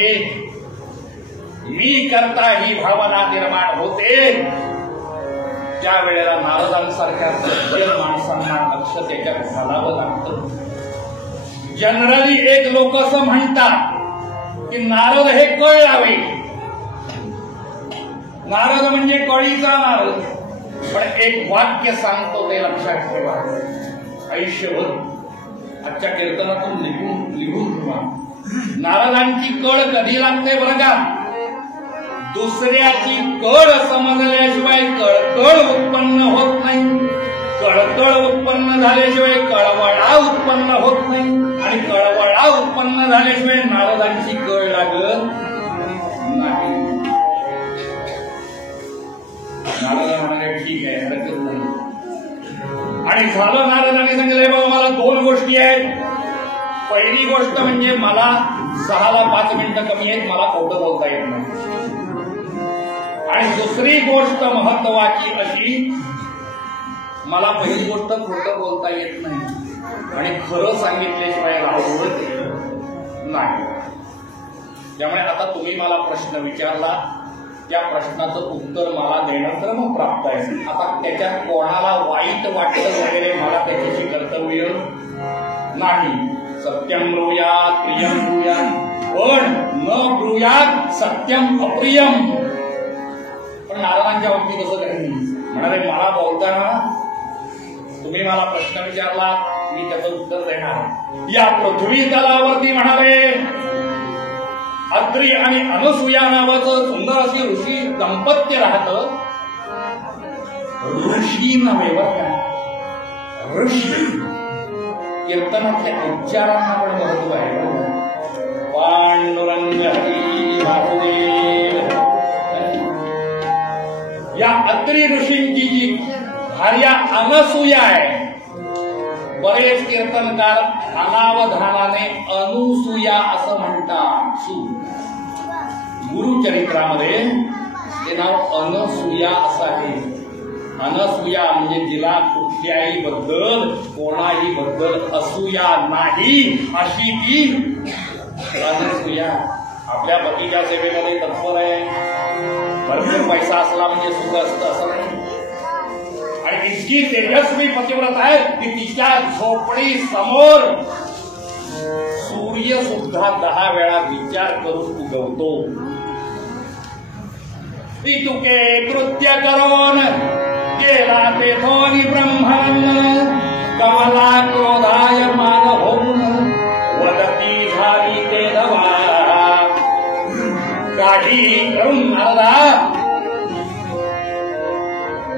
मी करता ही भावना निर्माण होते, त्यावेळेला नारदांसारख्या सज्जन माणसांना लक्ष त्याच्यात घालावं लागतं. जनरली एक लोक असं म्हणतात की नारद हे कळ लावे, नारद म्हणजे कळीचा नारद. पण एक वाक्य सांगतो ते लक्षात ठेवा, आयुष्यभर आजच्या कीर्तनातून लिहून ठेवा. नारदांची कळ कधी लागते बरं का? दुसऱ्याची कळ समजल्याशिवाय कळकळ उत्पन्न होत नाही, कळकळ उत्पन्न झाल्याशिवाय कळवळा उत्पन्न होत नाही, आणि कळवळा उत्पन्न झाल्याशिवाय नारदांची कळ लागत नाही. नारद म्हणाले ठीक आहे, हरकत नाही. आणि झालं, नारदांनी सांगितलं बाबा मला 2 गोष्टी आहेत. पहिली गोष्ट म्हणजे मला 6 ला 5 मिनिटं कमी आहेत, मला खोटं बोलता येत नाही. आणि दुसरी गोष्ट महत्वाची अशी, मला पहिली गोष्ट खोटं बोलता येत नाही आणि खरं सांगितल्याशिवाय राहत नाही. त्यामुळे आता तुम्ही मला प्रश्न विचारला, त्या प्रश्नाचं उत्तर मला देणं क्रमप्राप्त आहे. आता त्याच्यात कोणाला वाईट वाटलं वगैरे मला त्याच्याशी कर्तव्य नाही. सत्यम ब्रूयात प्रियम ब्रूयात, पण न ब्रूयात सत्यम अप्रियम. पण नारदांच्या बाबतीत असं काही नाही. म्हणाले मला बोलताना तुम्ही मला प्रश्न विचारला, मी त्याचं उत्तर देणार. या पृथ्वी तलावरती म्हणाले अत्रि आणि अनसुया नावाचं सुंदर अशी ऋषी दाम्पत्य राहतं. ऋषी नव्हे बरं का, ऋषी. कीर्तनातल्या उच्चारांना पण महत्व आहे. पांडुरंग हरी वासुदेव. या अत्रि ऋषींची जी भार्या अनसुया आहे, बरेच कीर्तनकार अनावधानाने अनुसूया असं म्हणतात. गुरुचरित्रामध्ये ते नाव अनसूया असं आहे. अनसूया म्हणजे जिला कुठल्याही बद्दल कोणाही बद्दल असूया नाही अशी ती अनसूया. आपल्या पतीच्या सेवेमध्ये तत्पर आहे. भरपूर पैसा असला म्हणजे सुख असतं असं नाही. आणि इतकी तेजस्वी पतिव्रत आहे की तिच्या झोपडी समोर सूर्य सुद्धा 10 वेळा विचार करून उगवतो. ती तुके कृत्य करून गेला तेथोनी ब्रह्मन, कमला क्रोधाय मान होऊन वदती झाली ते दवा. काढी करून नारदा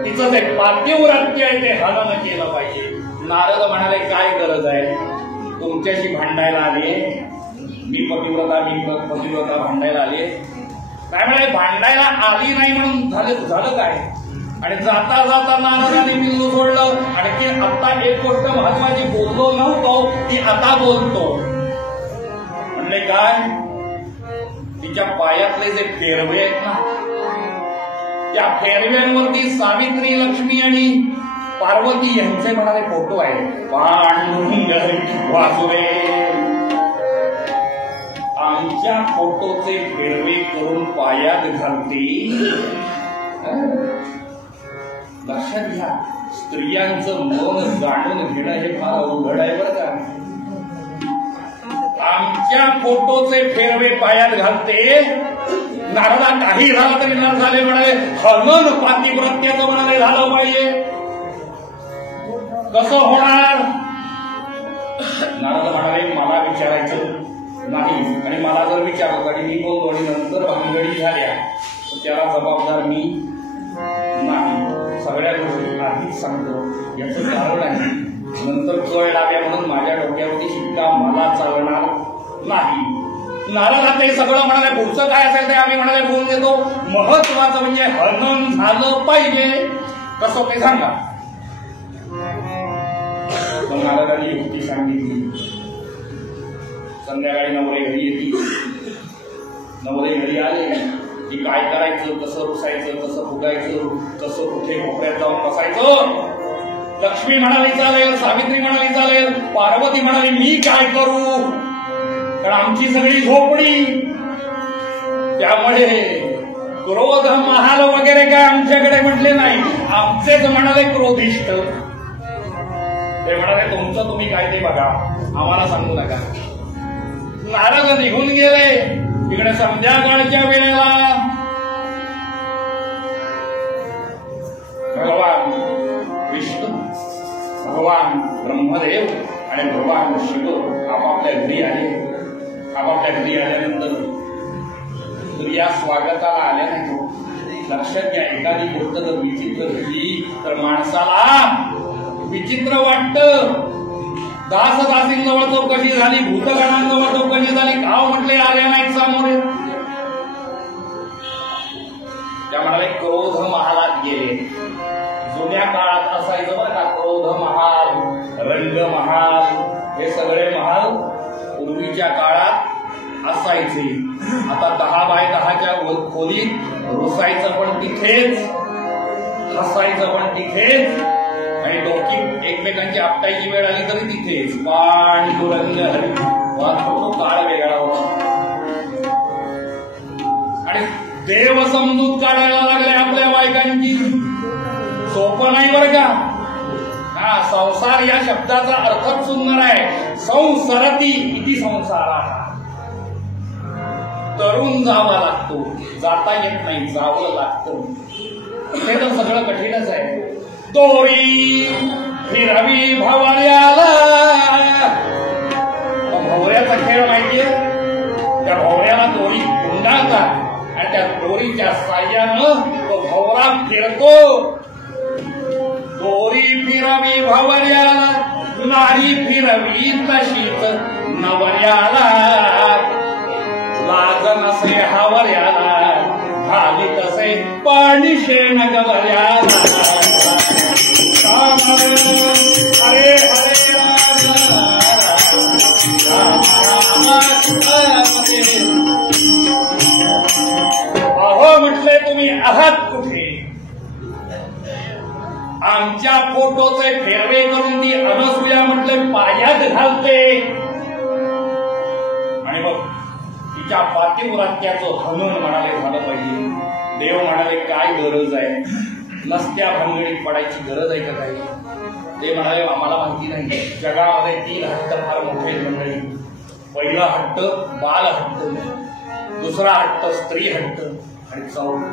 तिचं जे पातिव्रत्य आहे ते हनन केलं पाहिजे. नारद म्हणाले काय गरज आहे, तुमच्याशी भांडायला आले, मी पतिव्रता भांडायला आले. काय म्हणाले, भांडायला आली नाही म्हणून झालं काय. आणि जाता जाता नारदाने बिंदू सोडलं. आणखी आता एक गोष्ट महत्वाची बोललो नव्हतो ती आता बोलतो. म्हणले काय, तिच्या पायातले जे फेरवे आहेत ना, त्या फेरव्यांवरती सावित्री, लक्ष्मी आणि पार्वती यांचे म्हणाले फोटो आहे. पांडुरंग वासुदेव. आमच्या फोटोचे फेरवे करून पायात घालते. लक्षात घ्या, स्त्रियांचं मन जाणून घेणं हे फार अवघड आहे बरं का. आमच्या फोटोचे फेरवे पायात घालते. नारदा काही झालं तरी न झाले म्हणाले, हनन पातिव्रत्याचं म्हणाले झालं पाहिजे. कसं होणार. नारद म्हणाले मला विचारायचं नाही, आणि मला जर विचारलं आणि मी बोलतो आणि नंतर भानगडी झाल्या तर त्याला जबाबदार मी नाही. सगळ्या गोष्टी आधीच सांगतो. याचं कारण आहे, नंतर कळ लाव्या म्हणून माझ्या डोक्यावरती शिक्का मला चालणार नाही. नारद ते सगळं म्हणाले, पुढचं काय असेल ते आम्ही म्हणाले बोलून देतो, महत्वाचं म्हणजे हनन झालं पाहिजे. कसं ते सांगा. पण नारदांनी युक्ती सांगितली. संध्याकाळी नवरे घरी येतील. नवरे घरी आले की काय करायचं, कसं रुसायचं, कसं फुगायचं, कसं कुठे कोपऱ्यात जाऊन बसायचं. लक्ष्मी म्हणाली चालेल, सावित्री म्हणाली चालेल, पार्वती म्हणाली मी काय करू, कारण आमची सगळी झोपडी. त्यामुळे क्रोध महाल वगैरे काय आमच्याकडे म्हटले नाही. आमचेच म्हणाले क्रोधिष्ठ. ते म्हणाले तुमचं तुम्ही काय ते बघा, आम्हाला सांगू नका. नारद निघून गेले. तिकडे संध्याकाळच्या वेळेला भगवान विष्णू, भगवान ब्रह्मदेव आणि भगवान शिव आपापल्या घरी आले. आपापल्या घरी आल्यानंतर स्त्रिया स्वागताला आल्या नाही. लक्षात घ्या, एखादी गोष्ट जर विचित्र झाली तर माणसाला विचित्र वाटतं. दासदासींजवळ चौकशी झाली, भूतगणांजवळ चौकशी झाली, गाव म्हटले आले नाहीत सामोरे. त्या म्हणाले क्रोध महालात गेले. जुन्या काळात असायचं बरं का, क्रोध महाल, रंग महाल, हे सगळे महाल पूर्वीच्या काळात असायचे. आता 10 बाय 10च्या खोलीत रुसायचं पण तिथेच, हसायचं पण तिथेच, आणि डोकी एकमेकांची आपटायची वेळ आली तरी तिथेच. पाणी दुरंग हरी तो काळ वेगळा होता. आणि देव समजूत काढायला लागले आपल्या बायकांची. सोपं नाही बरं का. हा, संसार या शब्दाचा अर्थच सुंदर आहे. संसरती इति संसारा. तरुण जावा लागतो, जाता येत नाही, जावं लागतं. हे तर सगळं कठीणच आहे. दोरी फिरवी भवऱ्याला. भवऱ्याचा खेळ माहितीये, त्या भवऱ्याला दोरी गुंडाळतात आणि त्या दोरीच्या साह्यानं तो भवरा फिरतो. दोरी फिरवी भवऱ्याला, नारी फिरवी तशीच नवऱ्याला. लाज नसे हावऱ्याला, झाली तसे पाणी शेण गवऱ्याला. हरे हरे अहो म्हटले तुम्ही आहात कुठे. आमच्या फोटोचे फेरवे करून ती अनसूया म्हटले पायात घालते. आणि मग तिच्या पातिव्रत्याचं हनन म्हणाले झालं पाहिजे. देव म्हणाले काय गरज आहे, नसत्या भानगडीत पडायची गरज आहे का काही. ते म्हणाले आम्हाला माहिती नाही. जगामध्ये 3 हट्ट फार मोठे मंडळी. पहिला हट्ट बाल हट्ट, दुसरा हट्ट स्त्री हट्ट, आणि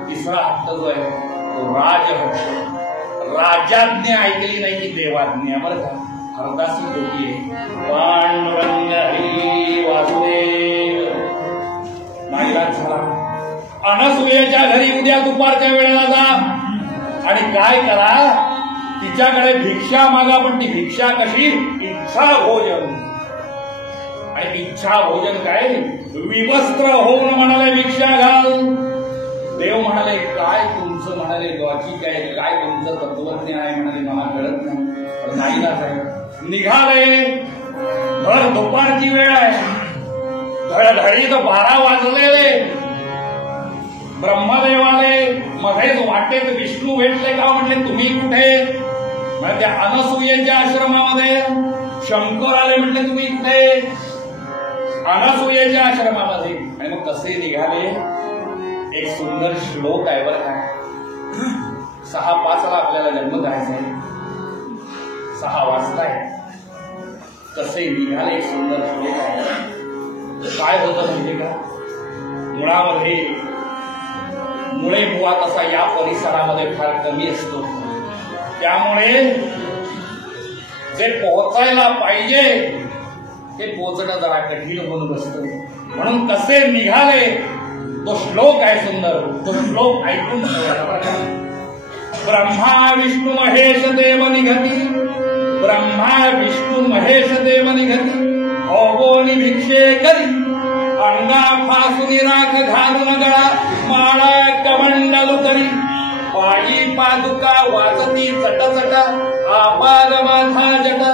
तिसरा हट्ट जो आहे तो राज हट्ट. राजाज्ञा ऐकली नाही की देवाज्ञा. बरं का, हरदासी होती आहे. पांडुरंग हरी वासुदेव. नाईलाज झाला. अनसूयेच्या घरी उद्या दुपारच्या वेळेला जा आणि काय करा, तिच्याकडे भिक्षा मागा. पण ती भिक्षा कशी, इच्छा भोजन. आणि इच्छा भोजन काय, विवस्त्र होऊन म्हणाले भिक्षा घाल. देव म्हणाले काय तुमचं, म्हणाले लॉजिक आहे, काय तुमचं तत्वज्ञान आहे, म्हणाले मला कळत नाही. पण नाईलाज आहे. निघाले. भर दुपारची वेळ आहे. धडधडीत 12 वाजलेले. ब्रह्मदेवाले मध्येच वाटेत विष्णू भेटले. का म्हटले तुम्ही कुठे. म्हणजे त्या अनसूयेच्या आश्रमामध्ये. शंकर आले म्हटले तुम्ही कुठे. अनसूयेच्या आश्रमामध्ये. आणि मग कसे निघाले. एक सुंदर श्लोक आहे बरं का. 6:05 आपल्याला जन्म करायचा आहे. 6 वाजताय. कसे निघाले. एक सुंदर श्लोक आहे. काय होतं म्हणजे का, मुळामध्ये मुळे बुवा तसा या परिसरामध्ये फार कमी असतो. त्यामुळे जे पोहोचायला पाहिजे ते पोहोचणं जरा कठीण होऊन बसतं. म्हणून कसे निघाले तो श्लोक आहे सुंदर. तो श्लोक ऐकून ब्रह्मा विष्णू महेश देव निघती, ब्रह्मा विष्णू महेश देव निघती, भोगोनी भिक्षे करी, अंगा फासून राख घालून गळा, माळा कमंडलू करी, पायी पादुका वाजती चटचटा, आपार माथा जटा,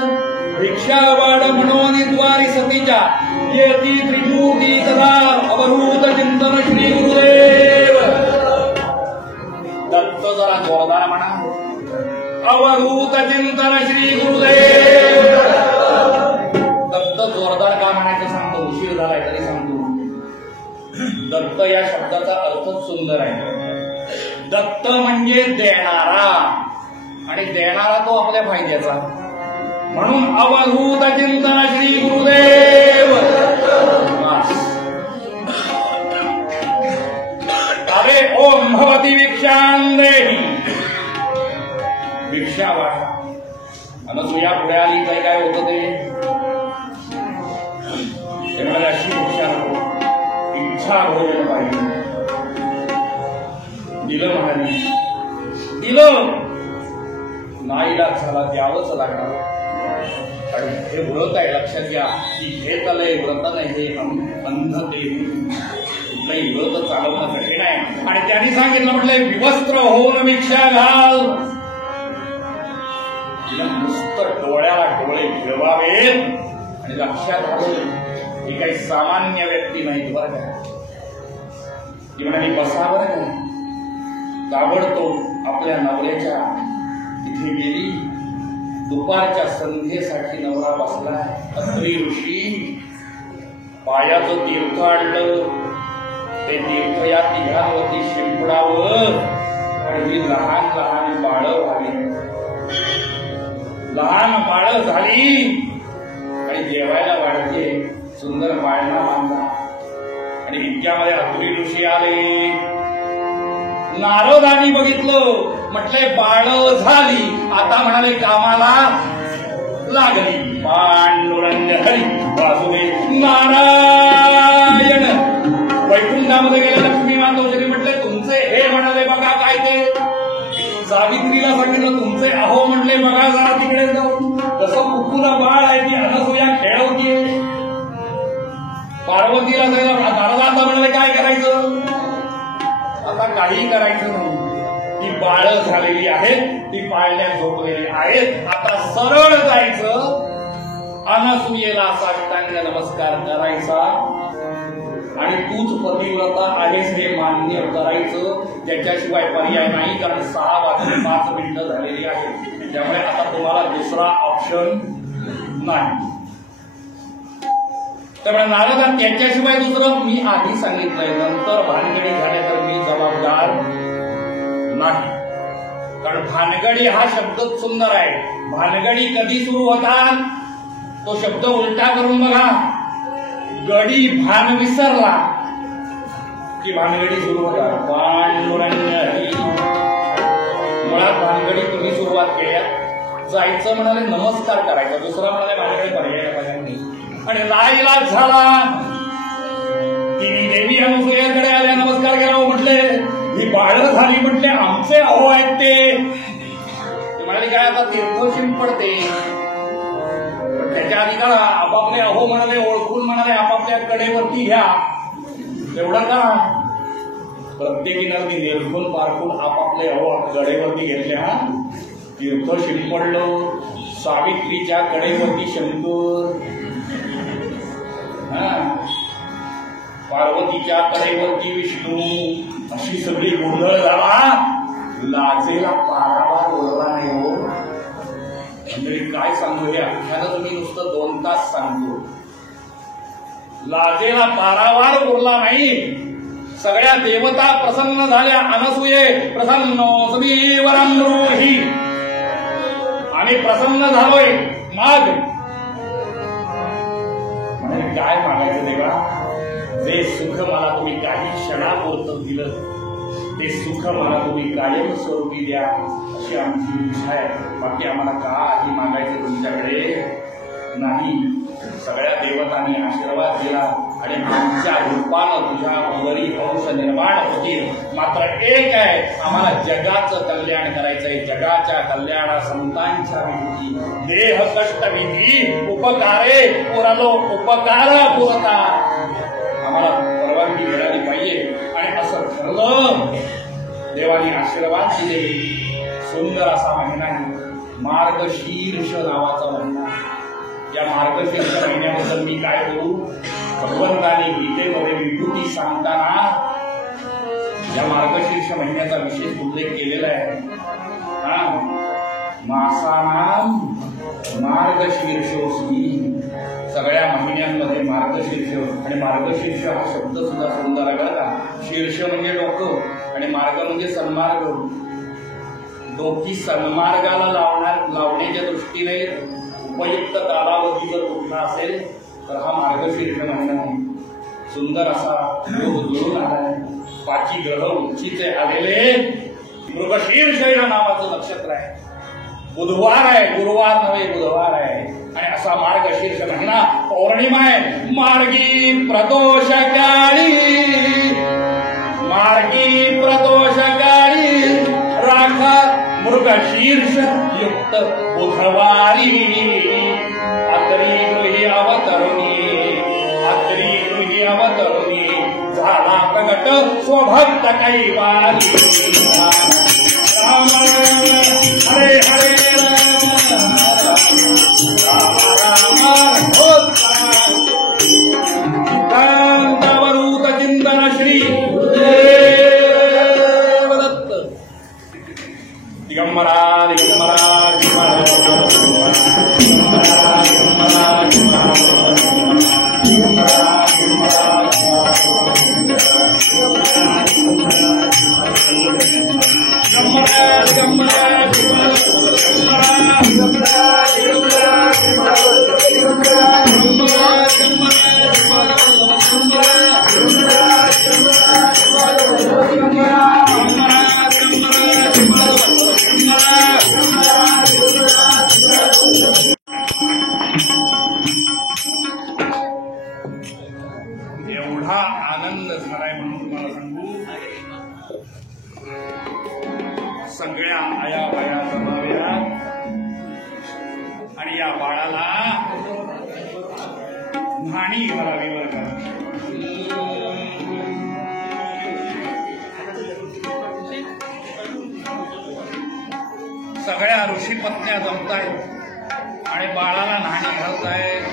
भिक्षा वाड म्हणून द्वारी सतीच्या, येती त्रिमूर्ती सदा, अवधूत चिंतन श्री गुरुदेव. दत्त जरा जोरदार म्हणा, अवधूत चिंतन श्री गुरुदेव. दत्त जोरदार का म्हणायचं सांगतो, उशीर झालाय तरी सांगतो. दत्त या शब्दाचा अर्थच सुंदर आहे. दत्त म्हणजे देणारा, आणि देणारा तो आपल्या फायद्याचा, म्हणून अवधूत चिंतन श्री गुरुदेव. अरे ओम भवती भिक्षां देहि, भिक्षा वाटा. अनसूया पुढे आली काही काय होतं ते म्हणाले, अशी भिक्षा नको, इच्छा भोजन पाहिजे. दिलं म्हणाले, दिलं. नाईलाज झाला, द्यावंच लागणार. आणि हे व्रत आहे, लक्षात घ्या की हे तलय व्रत नाही, हे अंधते. कुठलंही व्रत चालवणं कठीण आहे. आणि त्यांनी सांगितलं, म्हटलंय विवस्त्र होऊन भिक्षा घाल. नुसतं डोळ्याला डोळे फिरवावेत. आणि लक्षात आलं, ही काही सामान्य व्यक्ती नाही बरं का. ती म्हणाली, बसा बरं का. ताबडतोब आपल्या नवऱ्याच्या इथे गेली. दुपारच्या संध्येसाठी नवरा बसला. अत्री ऋषी पायाचं तीर्थ आणलं. ते तीर्थ या तिघांवरती शिंपडावं आणि ही लहान लहान बाळं व्हावी. लहान बाळं झाली आणि जेवायला वाढते. सुंदर पाळणा बांधला आणि इतक्यामध्ये अत्री ऋषी आले. नारदांनी बघितलं, म्हटले बाळ झाली, आता म्हणाले कामाला लागली. पांडुरंग हरी वासुदेव नारायण. वैकुंठामध्ये गेले लक्ष्मी मातोश्री, म्हटले तुमचे हे म्हणाले बघा काय ते. सावित्रीला सांगितलं तुमचे अहो, म्हटले बघा जरा तिकडे जाऊ. जसं कुकुला बाळ आहे ती अनसूया खेळवतीये. पार्वतीला जायला नारदा म्हणाले काय करायचं. आता काही करायचं नाही. ती बाळ झालेली आहेत, ती पाळण्यात झोपलेली आहेत. आता सरळ जायचं, अनसूयेला साष्टांग नमस्कार करायचा आणि तूच पतिव्रता आहेस हे मान्य करायचं. त्याच्याशिवाय पर्याय नाही, कारण 6:05 झालेली आहे. त्यामुळे आता तुम्हाला दुसरा ऑप्शन नाही. त्यामुळे नारदा त्याच्याशिवाय दुसरं मी आधी सांगितलंय, नंतर भानगडी झाल्या तर मी जबाबदार नाही. कारण भानगडी हा शब्दच सुंदर आहे. भानगडी कधी सुरू होतात, तो शब्द उलटा करून बघा. गडी भान विसरला की भानगडी सुरू होतात. पांडुरंग हरी. मुळात भानगडी तुम्ही सुरुवात केल्या. जायचं म्हणाले नमस्कार करायचा, दुसरा म्हणाले भानगडी पर्याय पाहिजे नाही. आणि नाईलाज झाला. तिने देवी अनुसूयाकडे आल्या, नमस्कार केला. म्हटले ही बाळ झाली, म्हटले आमचे अहो आहेत ते. म्हणाले काय आता तीर्थ शिंपडते. त्याच्या आधी करा आपापले अहो म्हणाले, ओळखून म्हणाले आपापल्या कडेवरती घ्या. एवढं करा. प्रत्येकीनं अगदी निर्गुण पारखून आपापले अहो कडेवरती घेतले. हा तीर्थ शिंपडलं. सावित्रीच्या कडेवरती शंकर, पार्वतीच्या कडेवरती विष्णू, अशी सगळी गोंधळ झाला. लाजेला पारावार उरला नाही हो. म्हणजे काय सांगू, हे अख्यानं तुम्ही नुसतं 2 तास सांगतो. लाजेला पारावार उरला नाही. सगळ्या देवता प्रसन्न झाल्या. अनसूये प्रसन्न समीवरं ब्रूहि. आम्ही प्रसन्न झालोय, माग. म्हणजे काय मागायचं देवा. जे सुख मला तुम्ही काही क्षणापुरतं दिलं, ते सुख मला तुम्ही कायम स्वरूपी द्या, अशी आमची इच्छा आहे. बाकी आम्हाला काही मागायचं तुमच्याकडे नाही. सगळ्या देवतांनी आशीर्वाद दिला आणि आमच्या रूपानं तुझ्या उदरी हंस निर्माण होतील. मात्र एक आहे, आम्हाला जगाचं कल्याण करायचंय. जगाच्या कल्याणा संतांच्या विधी, देह कष्ट विधी, उपकारे पुरलो उपकार पुरता. आम्हाला परवानगी मिळाली पाहिजे आणि असं ठरलं. देवाने आशीर्वाद दिले. सुंदर असा महिना मार्गशीर्ष नावाचा महिना. या मार्गशीर्ष महिन्याबद्दल मी काय बोलू? भगवंताने गीतेमध्ये विभूती सांगताना या मार्गशीर्ष महिन्याचा विशेष उल्लेख केलेला आहे. मासानाम मार्गशीर्षोस्मी. सगळ्या महिन्यांमध्ये मार्गशीर्ष, आणि मार्गशीर्ष हा शब्द सुद्धा सुंदर आहे बरं का. शीर्ष म्हणजे डोकं आणि मार्ग म्हणजे सन्मार्ग. डोकी सन्मार्गाला लावण्याच्या दृष्टीने उपयुक्त कालावधी जर कुठला असेल तर हा मार्गशीर्ष महिना आहे. सुंदर असा योग जुळून आलाय. 5 ग्रह उंचीचे आलेले मृगशीर्ष या नावाचं नक्षत्र आहे. बुधवार आहे, गुरुवार नव्हे बुधवार आहे. आणि असा मार्गशीर्ष महिना पौर्णिमा आहे. मार्गी प्रदोष काळी, मार्गी प्रदोष काळी राखा मृगशीर्ष युक्त बुधवारी. अत्री गृही अवतरुणी, अत्री गृही अवतरुणी झाला प्रगट स्वभक्त कैवारी. राम हरे हरे राम राम कांतावरूत चिंतन श्री दत्त. दिगंबरा दिगंबरा एवढा आनंद झालाय म्हणून तुम्हाला सांगू. सगळ्या आया बाया जमाव्या आणि या बाळाला न्हाणी घालावी बरं का. सगळ्या ऋषीपत्न्या जमतायत आणि बाळाला न्हाणी घालतायत.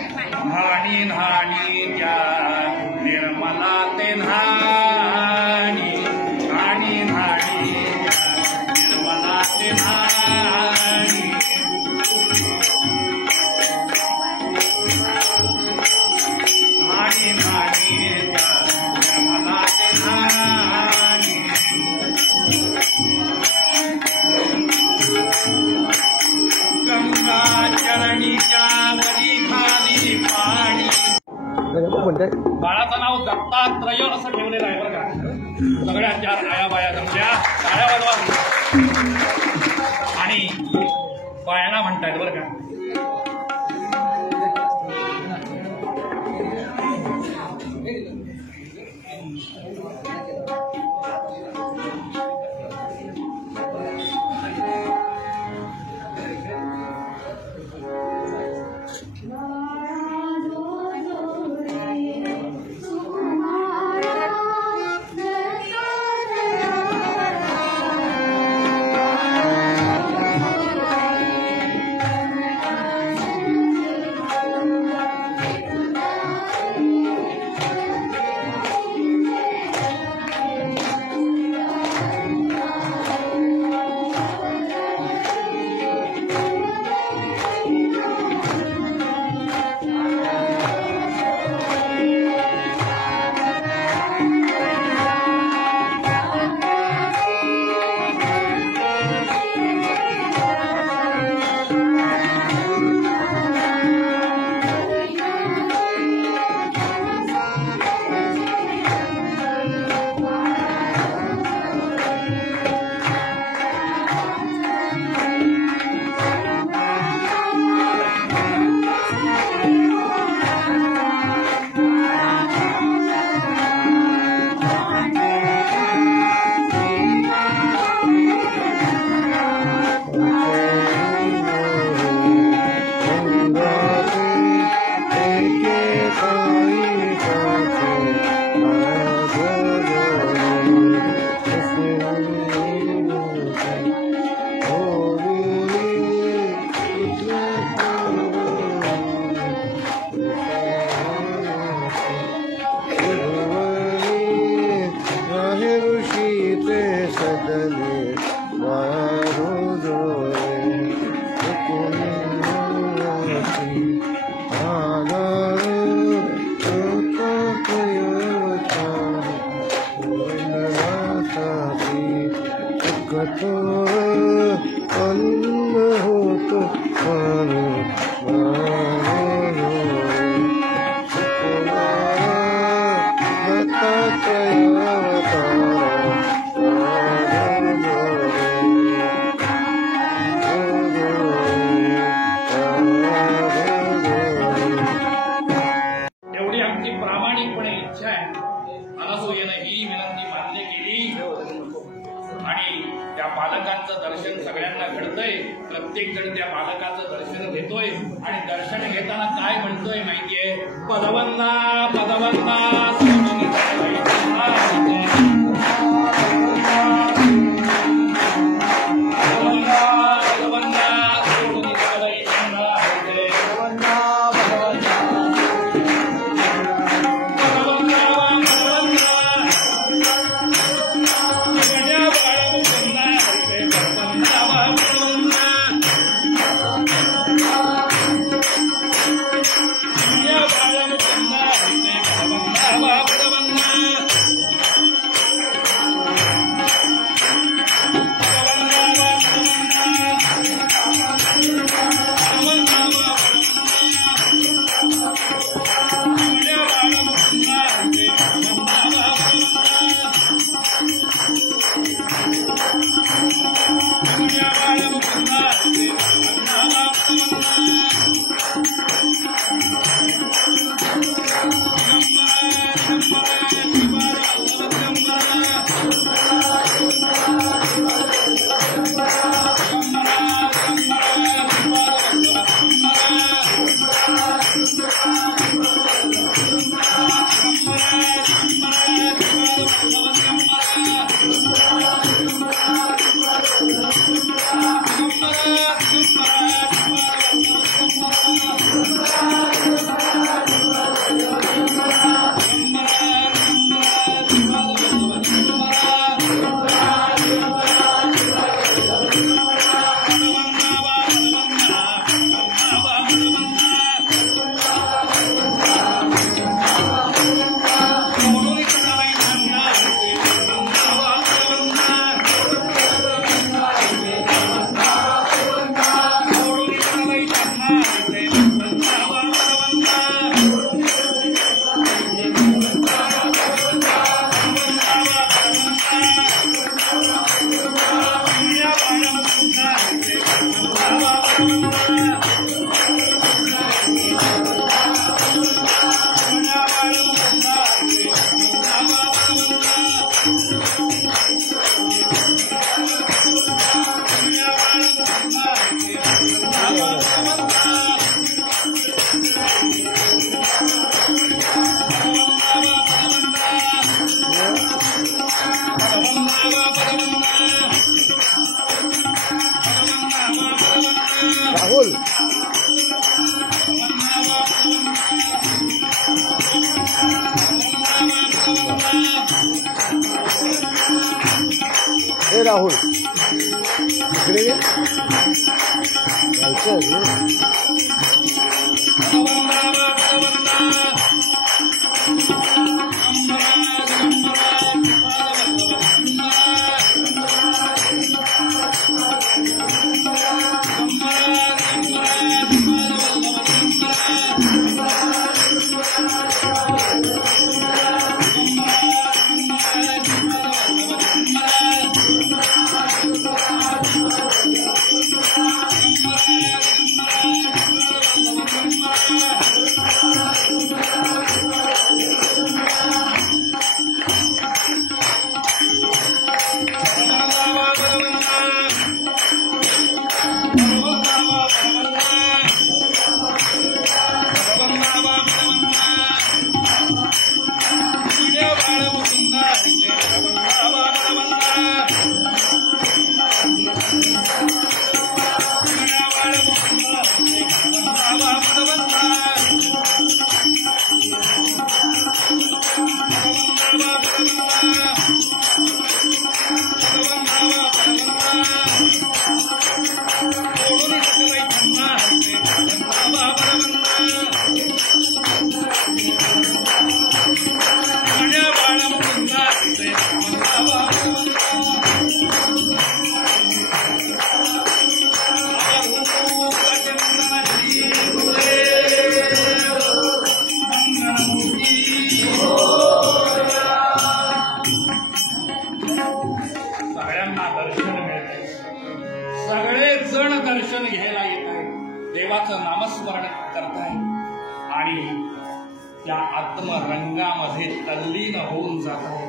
न्हाणी न्हाणी त्या निर्मला ते न्हाणी, न्हाणी न्हाणी निर्मला ते न्हाणी. न्हाणी न्हाणी त्या निर्मला ते न्हाणी. गंगा चरणीच्या वरी खाली पाणी. बाळाचं नाव दत्तात्रय असं ठेवलेलं आहे बरं का. सगळ्या 4 आया बाया जमल्या, टाळ्या वाजवा आणि बायांना म्हणतायत बरं का. प्रामाणिकपणे इच्छा आहे. अनसूयेनं ही विनंती मान्य केली आणि त्या पालकांचं दर्शन सगळ्यांना घडतंय. प्रत्येक जण त्या पालकाचं दर्शन घेतोय आणि दर्शन घेताना काय म्हणतोय माहितीये? पदवंदा पदवंदा राहुल हे राहुल इकडे ये. आत्मरंगामध्ये तल्लीन होऊन जात आहे.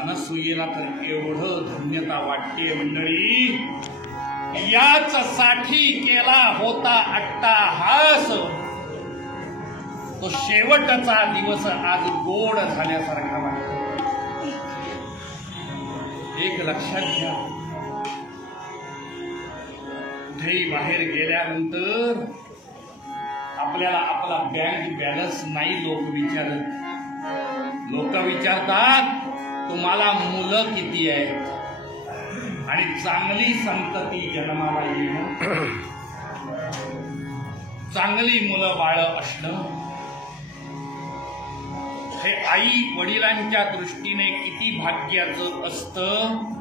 अनसूयेला तर एवढं धन्यता वाटते मंडळी, याच साठी केला होता अट्टाहास, तो शेवटचा दिवस आज गोड झाल्यासारखा वाटतो. एक लक्षात घ्या, कुठेही बाहेर गेल्यानंतर आपल्याला आपला बँक बॅलन्स नाही लोक विचारत. लोक विचारतात तुम्हाला मुलं किती आहेत, आणि चांगली संतती जन्माला येणं, चांगली मुलं बाळ असणं, हे आई वडिलांच्या दृष्टीने किती भाग्याचं असतं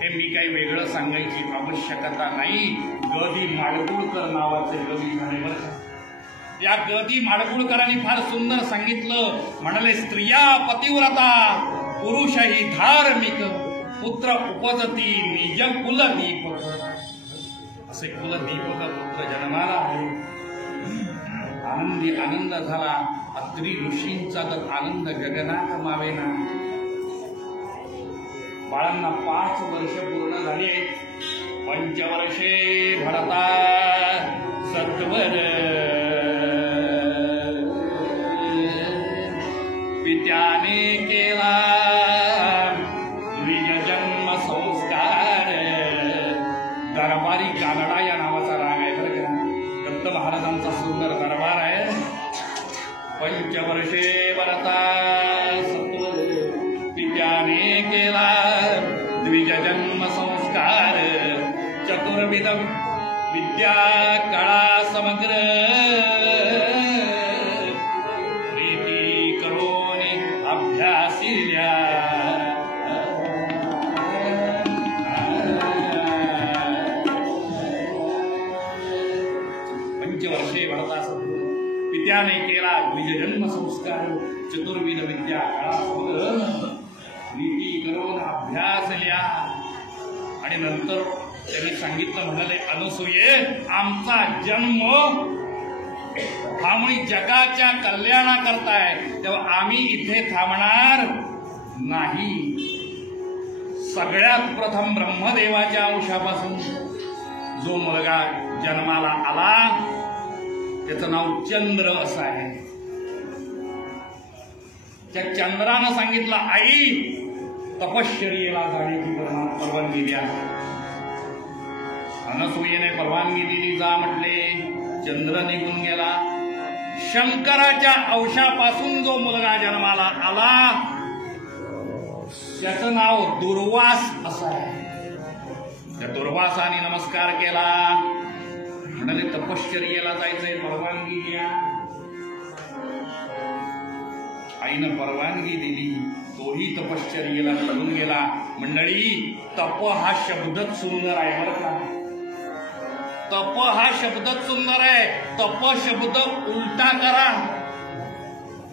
हे मी काही वेगळं सांगायची आवश्यकता नाही. ग दी माडगुळकर नावाचे कवी झाले बरं. या ग दी माडगुळकरांनी फार सुंदर सांगितलं. म्हणाले, स्त्रिया पतिव्रता, पुरुषही धार्मिक, पुत्र उपजती निज कुलदीपक. असे कुलदीपक पुत्र जन्माला आले. आनंदी आनंद झाला. अत्रि ऋषींचा तर आनंद गगनात मावेना. बाळांना 5 वर्ष पूर्ण झाली आहेत. 5 वर्षे भरता सत्वर पित्याने केला द्विज जन्म संस्कार. दरबारी कानडा या नावाचा राग आहे बरं का. दत्त महाराजांचा सुंदर दरबार आहे. 5 वर्षे भरता सत्वर पित्याने केला द्विज जन्म संस्कार. चतुर्विध विद्या कळा समग्र प्रीती करून अभ्यासिल्या. 5 वर्षे भरता सत्वर पित्याने केला द्विज जन्म संस्कार. चतुर्विध विद्या कळा समग्र नीती करून अभ्यासल्या. आणि नंतर त्यांनी सांगितलं, म्हणाले, अनसूये, आमचा जन्म हा मुळी जगाच्या कल्याणा करताय, तेव्हा आम्ही इथे थांबणार नाही. सगळ्यात प्रथम ब्रह्मदेवाच्या अंशापासून जो मुलगा जन्माला आला त्याचं नाव चंद्र असं आहे. त्या चंद्रानं सांगितलं, आई तपश्चर्येला जाण्याची परवानगी द्या. अनसूयेने परवानगी दिली. जा म्हटले. चंद्र निघून गेला. शंकराच्या अंशापासून जो मुलगा जन्माला आला त्याचं नाव दुर्वास असं आहे. त्या दुर्वासाने नमस्कार केला. म्हणाले, तपश्चर्येला जायचंय, परवानगी द्या. आईनं परवानगी दिली. तोही तपश्चर्येला निघून गेला. मंडळी, तप हा शब्दच सुंदर आहे बरं का. तप हा शब्दच सुंदर आहे. तप शब्द उलटा करा.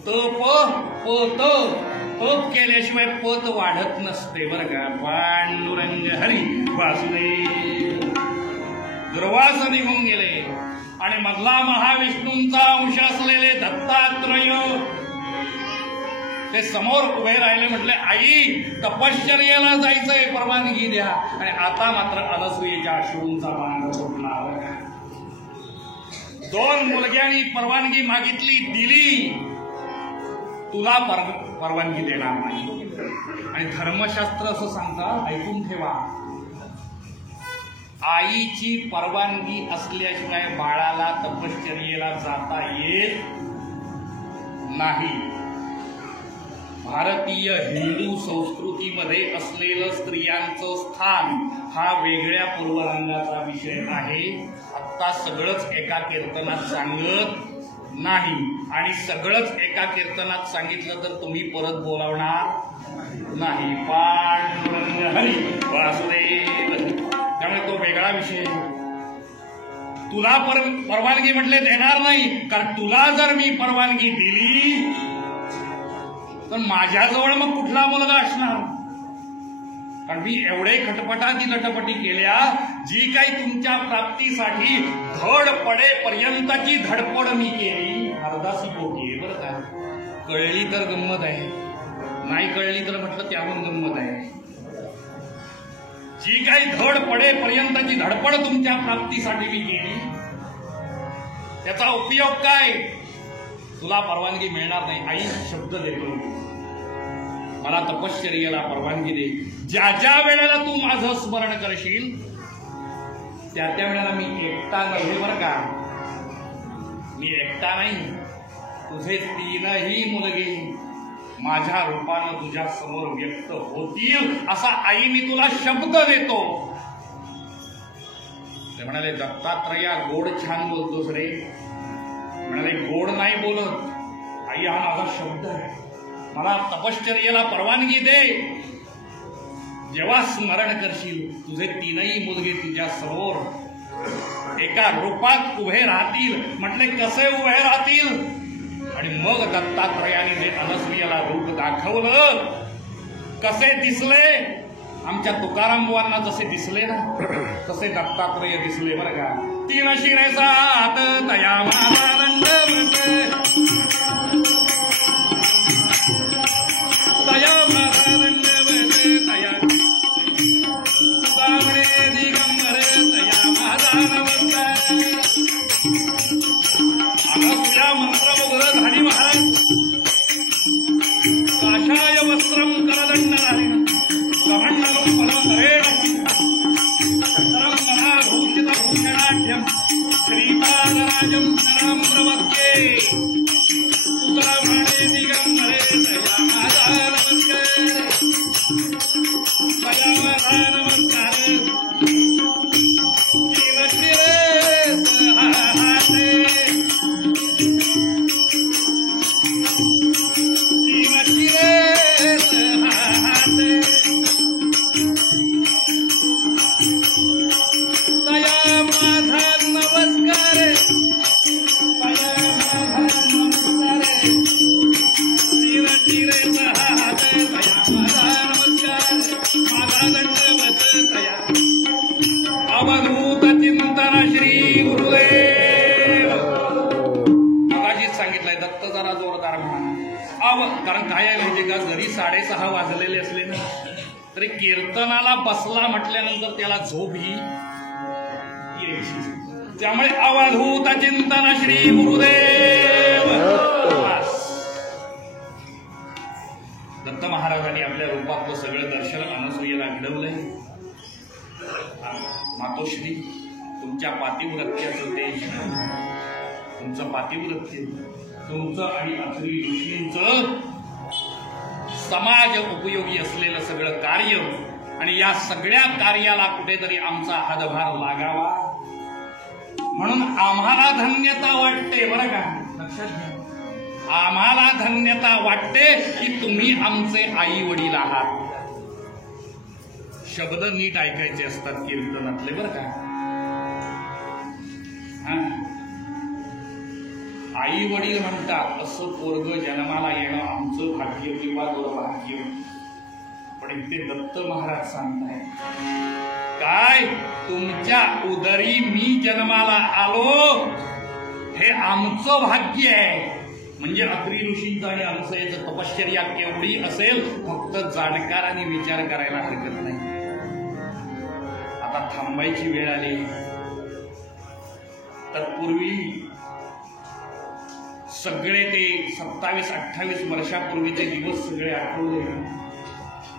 तप पत. तप केल्याशिवाय पत वाढत नसते बरं का. पांडुरंग हरी वासुदेव. दुर्वास निघून गेले. आणि मधला महाविष्णूंचा अंश असलेले दत्तात्रय ते समोर उभे राहिले. म्हटले, आई तपश्चर्येला जायचंय, परवानगी द्या. आणि आता मात्र अनसूयेच्या अश्रूंचा बांध फुटला. 2 मुलग्यांनी परवानगी मागितली, दिली. तुला परवानगी देणार नाही. आणि धर्मशास्त्र असं सांगतं, ऐकून ठेवा, आईची परवानगी असल्याशिवाय बाळाला तपश्चर्येला जाता येत नाही. भारतीय हिंदू संस्कृतीमध्ये असलेलं स्त्रियांचं स्थान हा वेगळ्या पूर्वरंगाचा विषय आहे. आत्ता सगळंच एका कीर्तनात सांगत नाही. आणि सगळंच एका कीर्तनात सांगितलं तर तुम्ही परत बोलावणार नाही. पांडुरंग हरी वासुदेव. त्यामुळे तो वेगळा विषय. तुला परवानगी म्हटले देणार नाही. कारण तुला जर मी परवानगी दिली तर माझ्याजवळ मग कुठला मुलगा असणार. कारण मी एवढे खटपटाती लटपटी केल्या, जी काही तुमच्या प्राप्तीसाठी धड पडेपर्यंतची धडपड मी केली. अर्धासी पोटी आहे बरं का. कळली तर गंमत आहे, नाही कळली तर म्हटलं त्याहून गंमत आहे. जी काही धड पडेपर्यंतची धडपड तुमच्या प्राप्तीसाठी मी केली, त्याचा उपयोग काय? तुला परवानगी मिळणार नाही. आई शब्द देतो, मला तपश्चर्येला परवानगी दे. ज्या ज्या वेळेला तू माझं स्मरण करशील त्या त्या वेळेला मी एकटा नव्हे बरं का, मी एकटा नाही, तुझे तीनही मुलगे माझ्या रूपानं तुझ्या समोर व्यक्त होतील असा आई मी तुला शब्द देतो. ते म्हणाले, दत्तात्रया गोड छान बोलतोस रे. म्हणाले, गोड नाही बोलत आई, हा माझा शब्द आहे, मला तपश्चर्येला परवानगी दे. जेव्हा स्मरण करशील तुझे तीनही मुलगे तुझ्या समोर एका रूपात उभे राहतील. म्हटले, कसे उभे राहतील? आणि मग दत्तात्रयाने जे अनसूयाला रूप दाखवलं, कसे दिसले? आमच्या तुकाराम बुवांना जसे दिसले ना तसे दत्तात्रय दिसले बरं का. तीन शिरेचा हात तया माझा दंडवत, तया माझा दंडवत, तया तुझा दिगंबर, तया माझा नमस्कार. अनसूया मंत्रमुग्ध झाली महाराज. काषाय वस्त्रम करदंड धारिण कमंडलम फलधरेण चक्रम मनाभूषित भूषणाढ्यम श्रीपादराजं शरणं प्रपद्ये. तुकारामणे दिगंबरे, तया माझा नमस्कार, तया माझा नमस्कार. तीन शिरे हाते, अवधूत चिंतन श्री गुरुदेव. मगाशीच सांगितलंय, दत्त जरा जोरदार म्हणा. कारण काय आहे माहितीये का, जरी 6:30 वाजलेले असले ना तरी कीर्तनाला बसला म्हटल्यानंतर त्याला झोप ही यायची. त्यामुळे अवधूत चिंतन श्री गुरुदेव. दत्त महाराजांनी आपल्या रूपातलं सगळं दर्शन अनसूयेला घडवलंय. मातोश्री, तुमच्या पातिव्रत्याचं तेज, तुमचं पातिव्रत्य, तुमचं आणि अत्री ऋषींचं समाज उपयोगी असलेलं सगळं कार्य, आणि या सगळ्या कार्याला कुठेतरी आमचा हातभार लागावा म्हणून आम्हाला धन्यता वाटते बरं का. लक्षात घ्या, आम्हाला धन्यता वाटते की तुम्ही आमचे आई वडील आहात. शब्द नीट ऐकायचे असतात कीर्तनातले बरं का. आई वडील म्हणतात असं पोरग जन्माला येणं आमचं भाग्य किंवा दुर्भाग्य. पण इथे दत्त महाराज सांगताय काय, तुमच्या उदरी मी जन्माला आलो हे आमचं भाग्य आहे. म्हणजे अत्री ऋषींचं आणि अनसूयेचं तपश्चर्या केवढी असेल फक्त जाणकारांनी विचार करायला हरकत नाही. आता थांबायची वेळ आली. तत्पूर्वी सगळे ते 27-28 वर्षापूर्वीचे दिवस सगळे आठवले.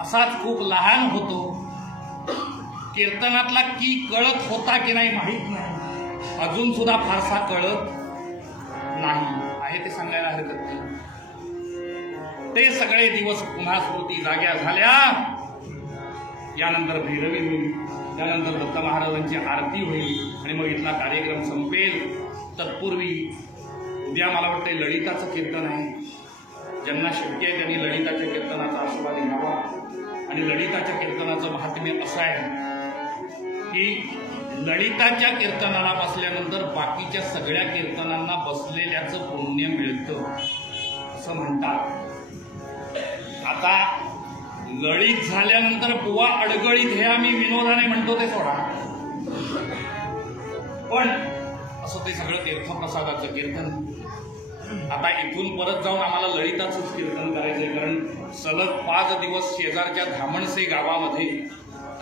असाच खूप लहान होतो. कीर्तनातला की कळत होता की नाही माहित नाही, अजून सुद्धा फारसा कळत नाही आहे ते सांगायला हरकत नाही. ते सगळे दिवस पुन्हा स्मृती जाग्या झाल्या. यानंतर भैरवी होईल, त्यानंतर दत्त महाराजांची आरती होईल आणि मग इथला कार्यक्रम संपेल. तत्पूर्वी उद्या मला वाटतं ललिताचं कीर्तन आहे. ज्यांना शक्य आहे त्यांनी ललिताच्या कीर्तनाचा आस्वाद घ्यावा. आणि ललिताच्या कीर्तनाचं महात्म्य असं आहे की ललिताच्या कीर्तनाला बसल्यानंतर बाकीच्या सगळ्या कीर्तनांना बसलेल्याचं पुण्य मिळतं असं म्हणतात. आता ललित झाल्यानंतर बुवा अडगळीत हे आम्ही विनोदाने म्हणतो ते सोडा, पण असं ते सगळं तीर्थप्रसादाचं कीर्तन. आता इथून परत जाऊन आम्हाला ललिताचंच कीर्तन करायचंय, कारण सलग 5 दिवस शेजारच्या धामणसे गावामध्ये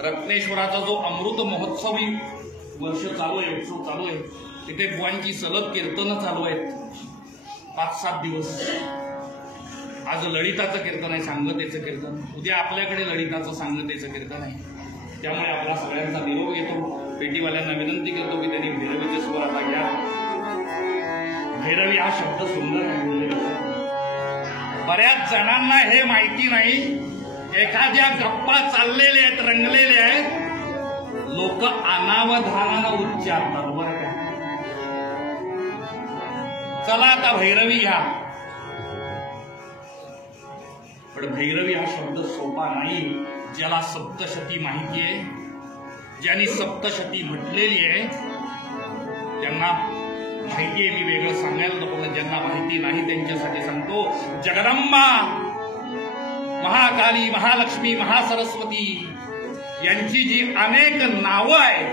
रत्नेश्वराचा जो अमृत महोत्सवी वर्ष चालू आहे, उत्सव चालू आहे, तिथे बुवांची सलग कीर्तनं चालू आहेत 5-7 दिवस. आज ललिताचं कीर्तन आहे, सांगतेचं कीर्तन, उद्या आपल्याकडे ललिताचं सांगतेचं कीर्तन आहे. त्यामुळे आपला सगळ्यांचा निरोप घेतो. पेटीवाल्यांना विनंती करतो की त्यांनी भैरवीचे स्वर आता घ्या. भैरवी हा शब्द सुंदर आहे. बऱ्याच जणांना हे माहिती नाही, एखाद्या गप्पा चाललेल्या आहेत, रंगलेल्या आहेत, लोक अनावधानानं उच्चारतात. बरं का, चला आता भैरवी घ्या. पण भैरवी हा शब्द सोपा नाही. ज्याला सप्तशती माहिती आहे, ज्यांनी सप्तशती म्हटलेली आहे त्यांना माहिती आहे. मी वेगळं सांगायला नको, पण ज्यांना माहिती नाही त्यांच्यासाठी सांगतो. जगदंबा, महाकाली, महालक्ष्मी, महासरस्वती यांची जी अनेक नावं आहेत,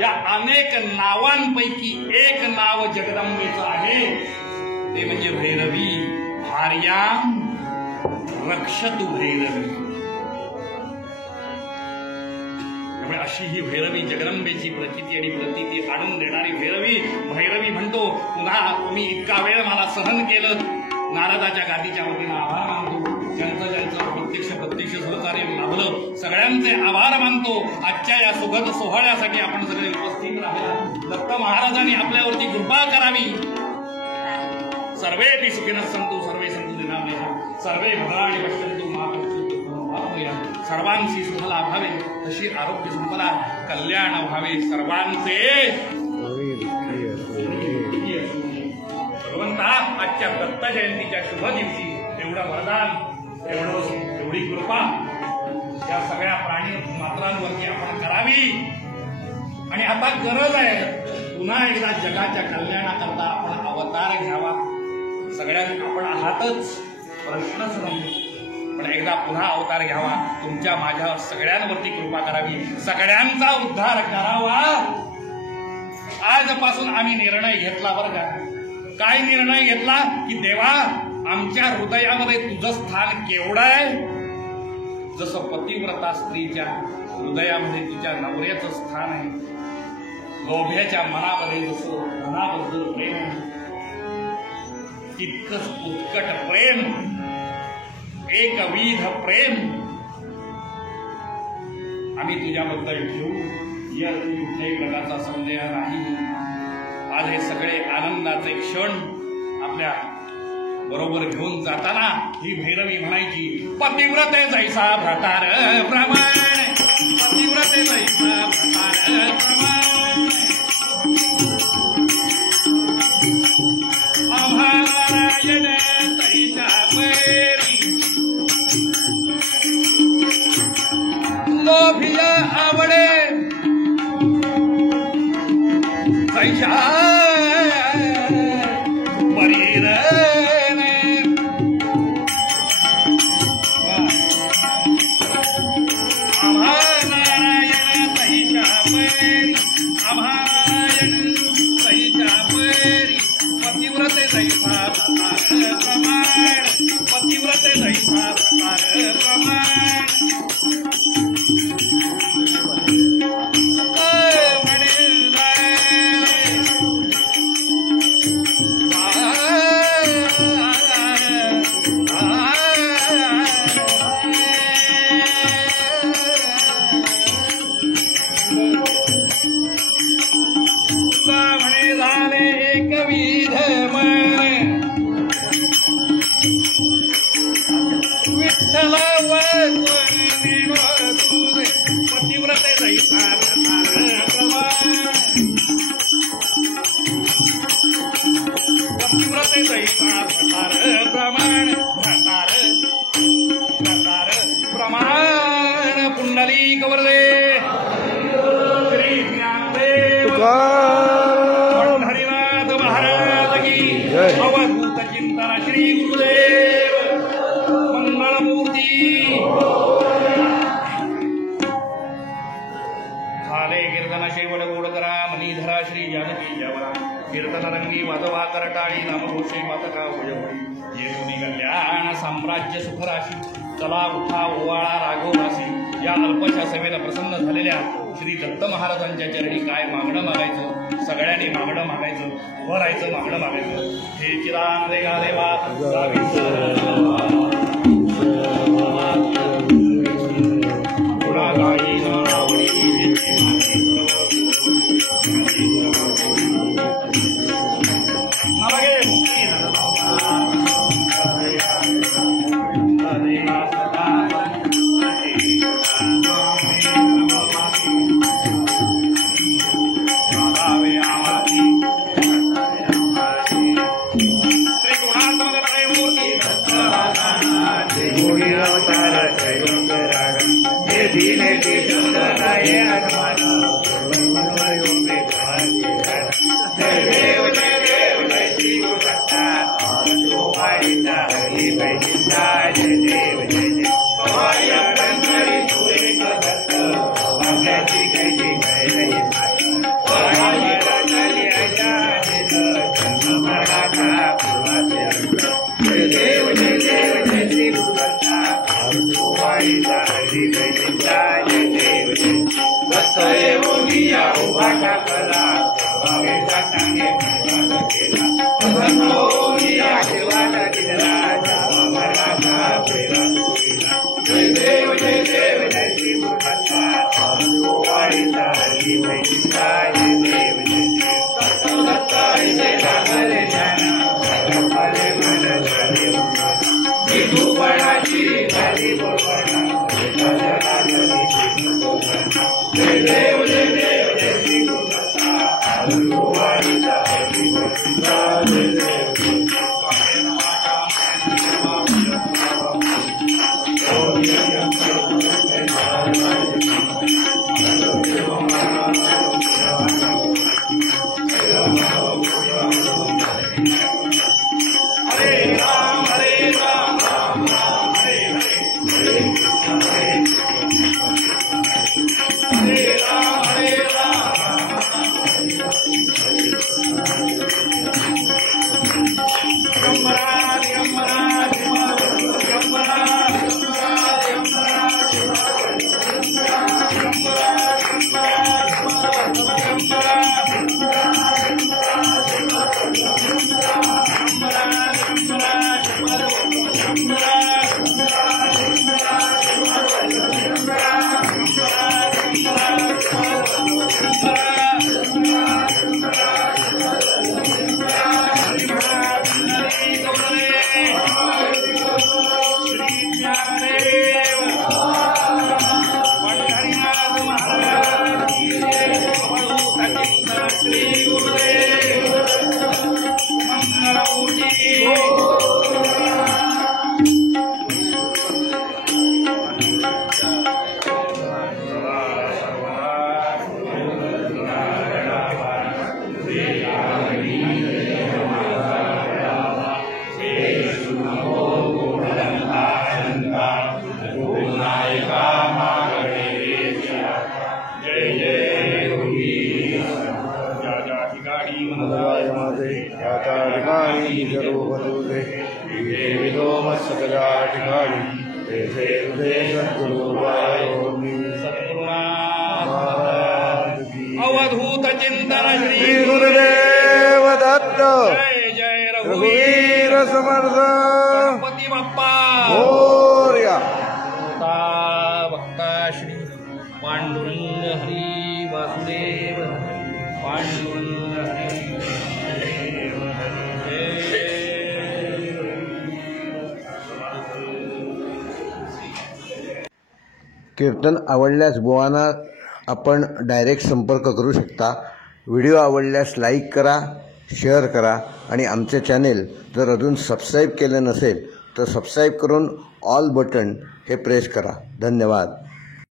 या अनेक नावांपैकी एक नाव जगदंबेचं आहे, ते म्हणजे भैरवी. भार्यां रक्षतु भैरवी. त्यामुळे अशी ही भैरवी, जगदंबेची प्रचिती आणि प्रतीती आणून देणारी भैरवी. भैरवी म्हणतो, पुन्हा तुम्ही इतका वेळ मला सहन केलं, नारदाच्या गादीच्या वतीनं आभार मानतो. ज्यांचं प्रत्यक्ष सहकार्य लाभलं, सगळ्यांचे आभार मानतो. आजच्या या सुगत सोहळ्यासाठी आपण सगळे उपस्थित राहिला. दत्त महाराजांनी आपल्यावरती कृपा करावी. सर्वेपि सुखिनः सन्तु, सर्वे सन्तु निरामयाः, सर्वे भद्राणि पश्यन्तु मा कश्चित् सर्वांशी सुख लाभावे, तशी आरोग्य संपदा कल्याण व्हावे सर्वांचे. भगवंता, आजच्या दत्त जयंतीच्या शुभ दिवशी एवढं वरदान, एवढी कृपा या सगळ्या प्राणी मात्रांवरती आपण करावी. आणि आता गरज आहे पुन्हा एकदा जगाच्या कल्याणाकरता आपण अवतार घ्यावा. सगळ्यांनी आपण आहातच, प्रश्नच नाही, पण एकदा पुन्हा अवतार घ्यावा. तुमच्या माझ्या सगळ्यांवरती कृपा करावी, सगळ्यांचा उद्धार करावा. आजपासून आम्ही निर्णय घेतला. बरं का, काय निर्णय घेतला की देवा, आमच्या हृदयामध्ये तुझं स्थान केवढं आहे. जसं पतिव्रता स्त्रीच्या हृदयामध्ये तिच्या नवऱ्याचं स्थान आहे, लोभ्याच्या मनामध्ये जसं मनाबद्दल प्रेम आहे, तितकंच उत्कट प्रेम, एकविध प्रेम आम्ही तुझ्याबद्दल ठेवू, यात कुठल्याही प्रकारचा संदेह नाही. आज हे सगळे आनंदाचे क्षण आपल्या बरोबर घेऊन जाताना ही भैरवी म्हणायची, पतिव्रते जैसा भ्रतार प्रमाण, पतिव्रते जैसा भ्रतार प्रमाण, अभारायण तैसा पैरी, लोभिया आवडे तैसा परीर. पतिव्रते जैसा प्रमाण, पतिव्रते जैसा प्रमाण. कीर्तन रंगी वाजवा करटाळी नामघोषे पातका भुजपुरी येऊनी कल्याण साम्राज्य सुखराशी चला उठा ओवाळा राघवराशी. या अल्पशा सभेला प्रसन्न झालेल्या श्री दत्त महाराजांच्या चरणी काय मागणं मागायचं? सगळ्यांनी मागणं मागायचं, उभं राहायचं, मागणं मागायचं. हे चिरान रेगा देवा अवधूत चिंतन श्री गुरुदेव दत्त. जय जय रघुवीर समर्थ. गणपती बाप्पा मोरया. भक्ता श्री पांडुरंग हरी वासुदेव पांडुरंग हरी. कीर्तन आवडल्यास बुवांना आपण डायरेक्ट संपर्क करू शकता. व्हिडिओ आवडल्यास लाईक करा, शेअर करा आणि आमचे चॅनेल जर अजून सबस्क्राईब केले नसेल तर सबस्क्राईब करून ऑल बटन हे प्रेस करा. धन्यवाद.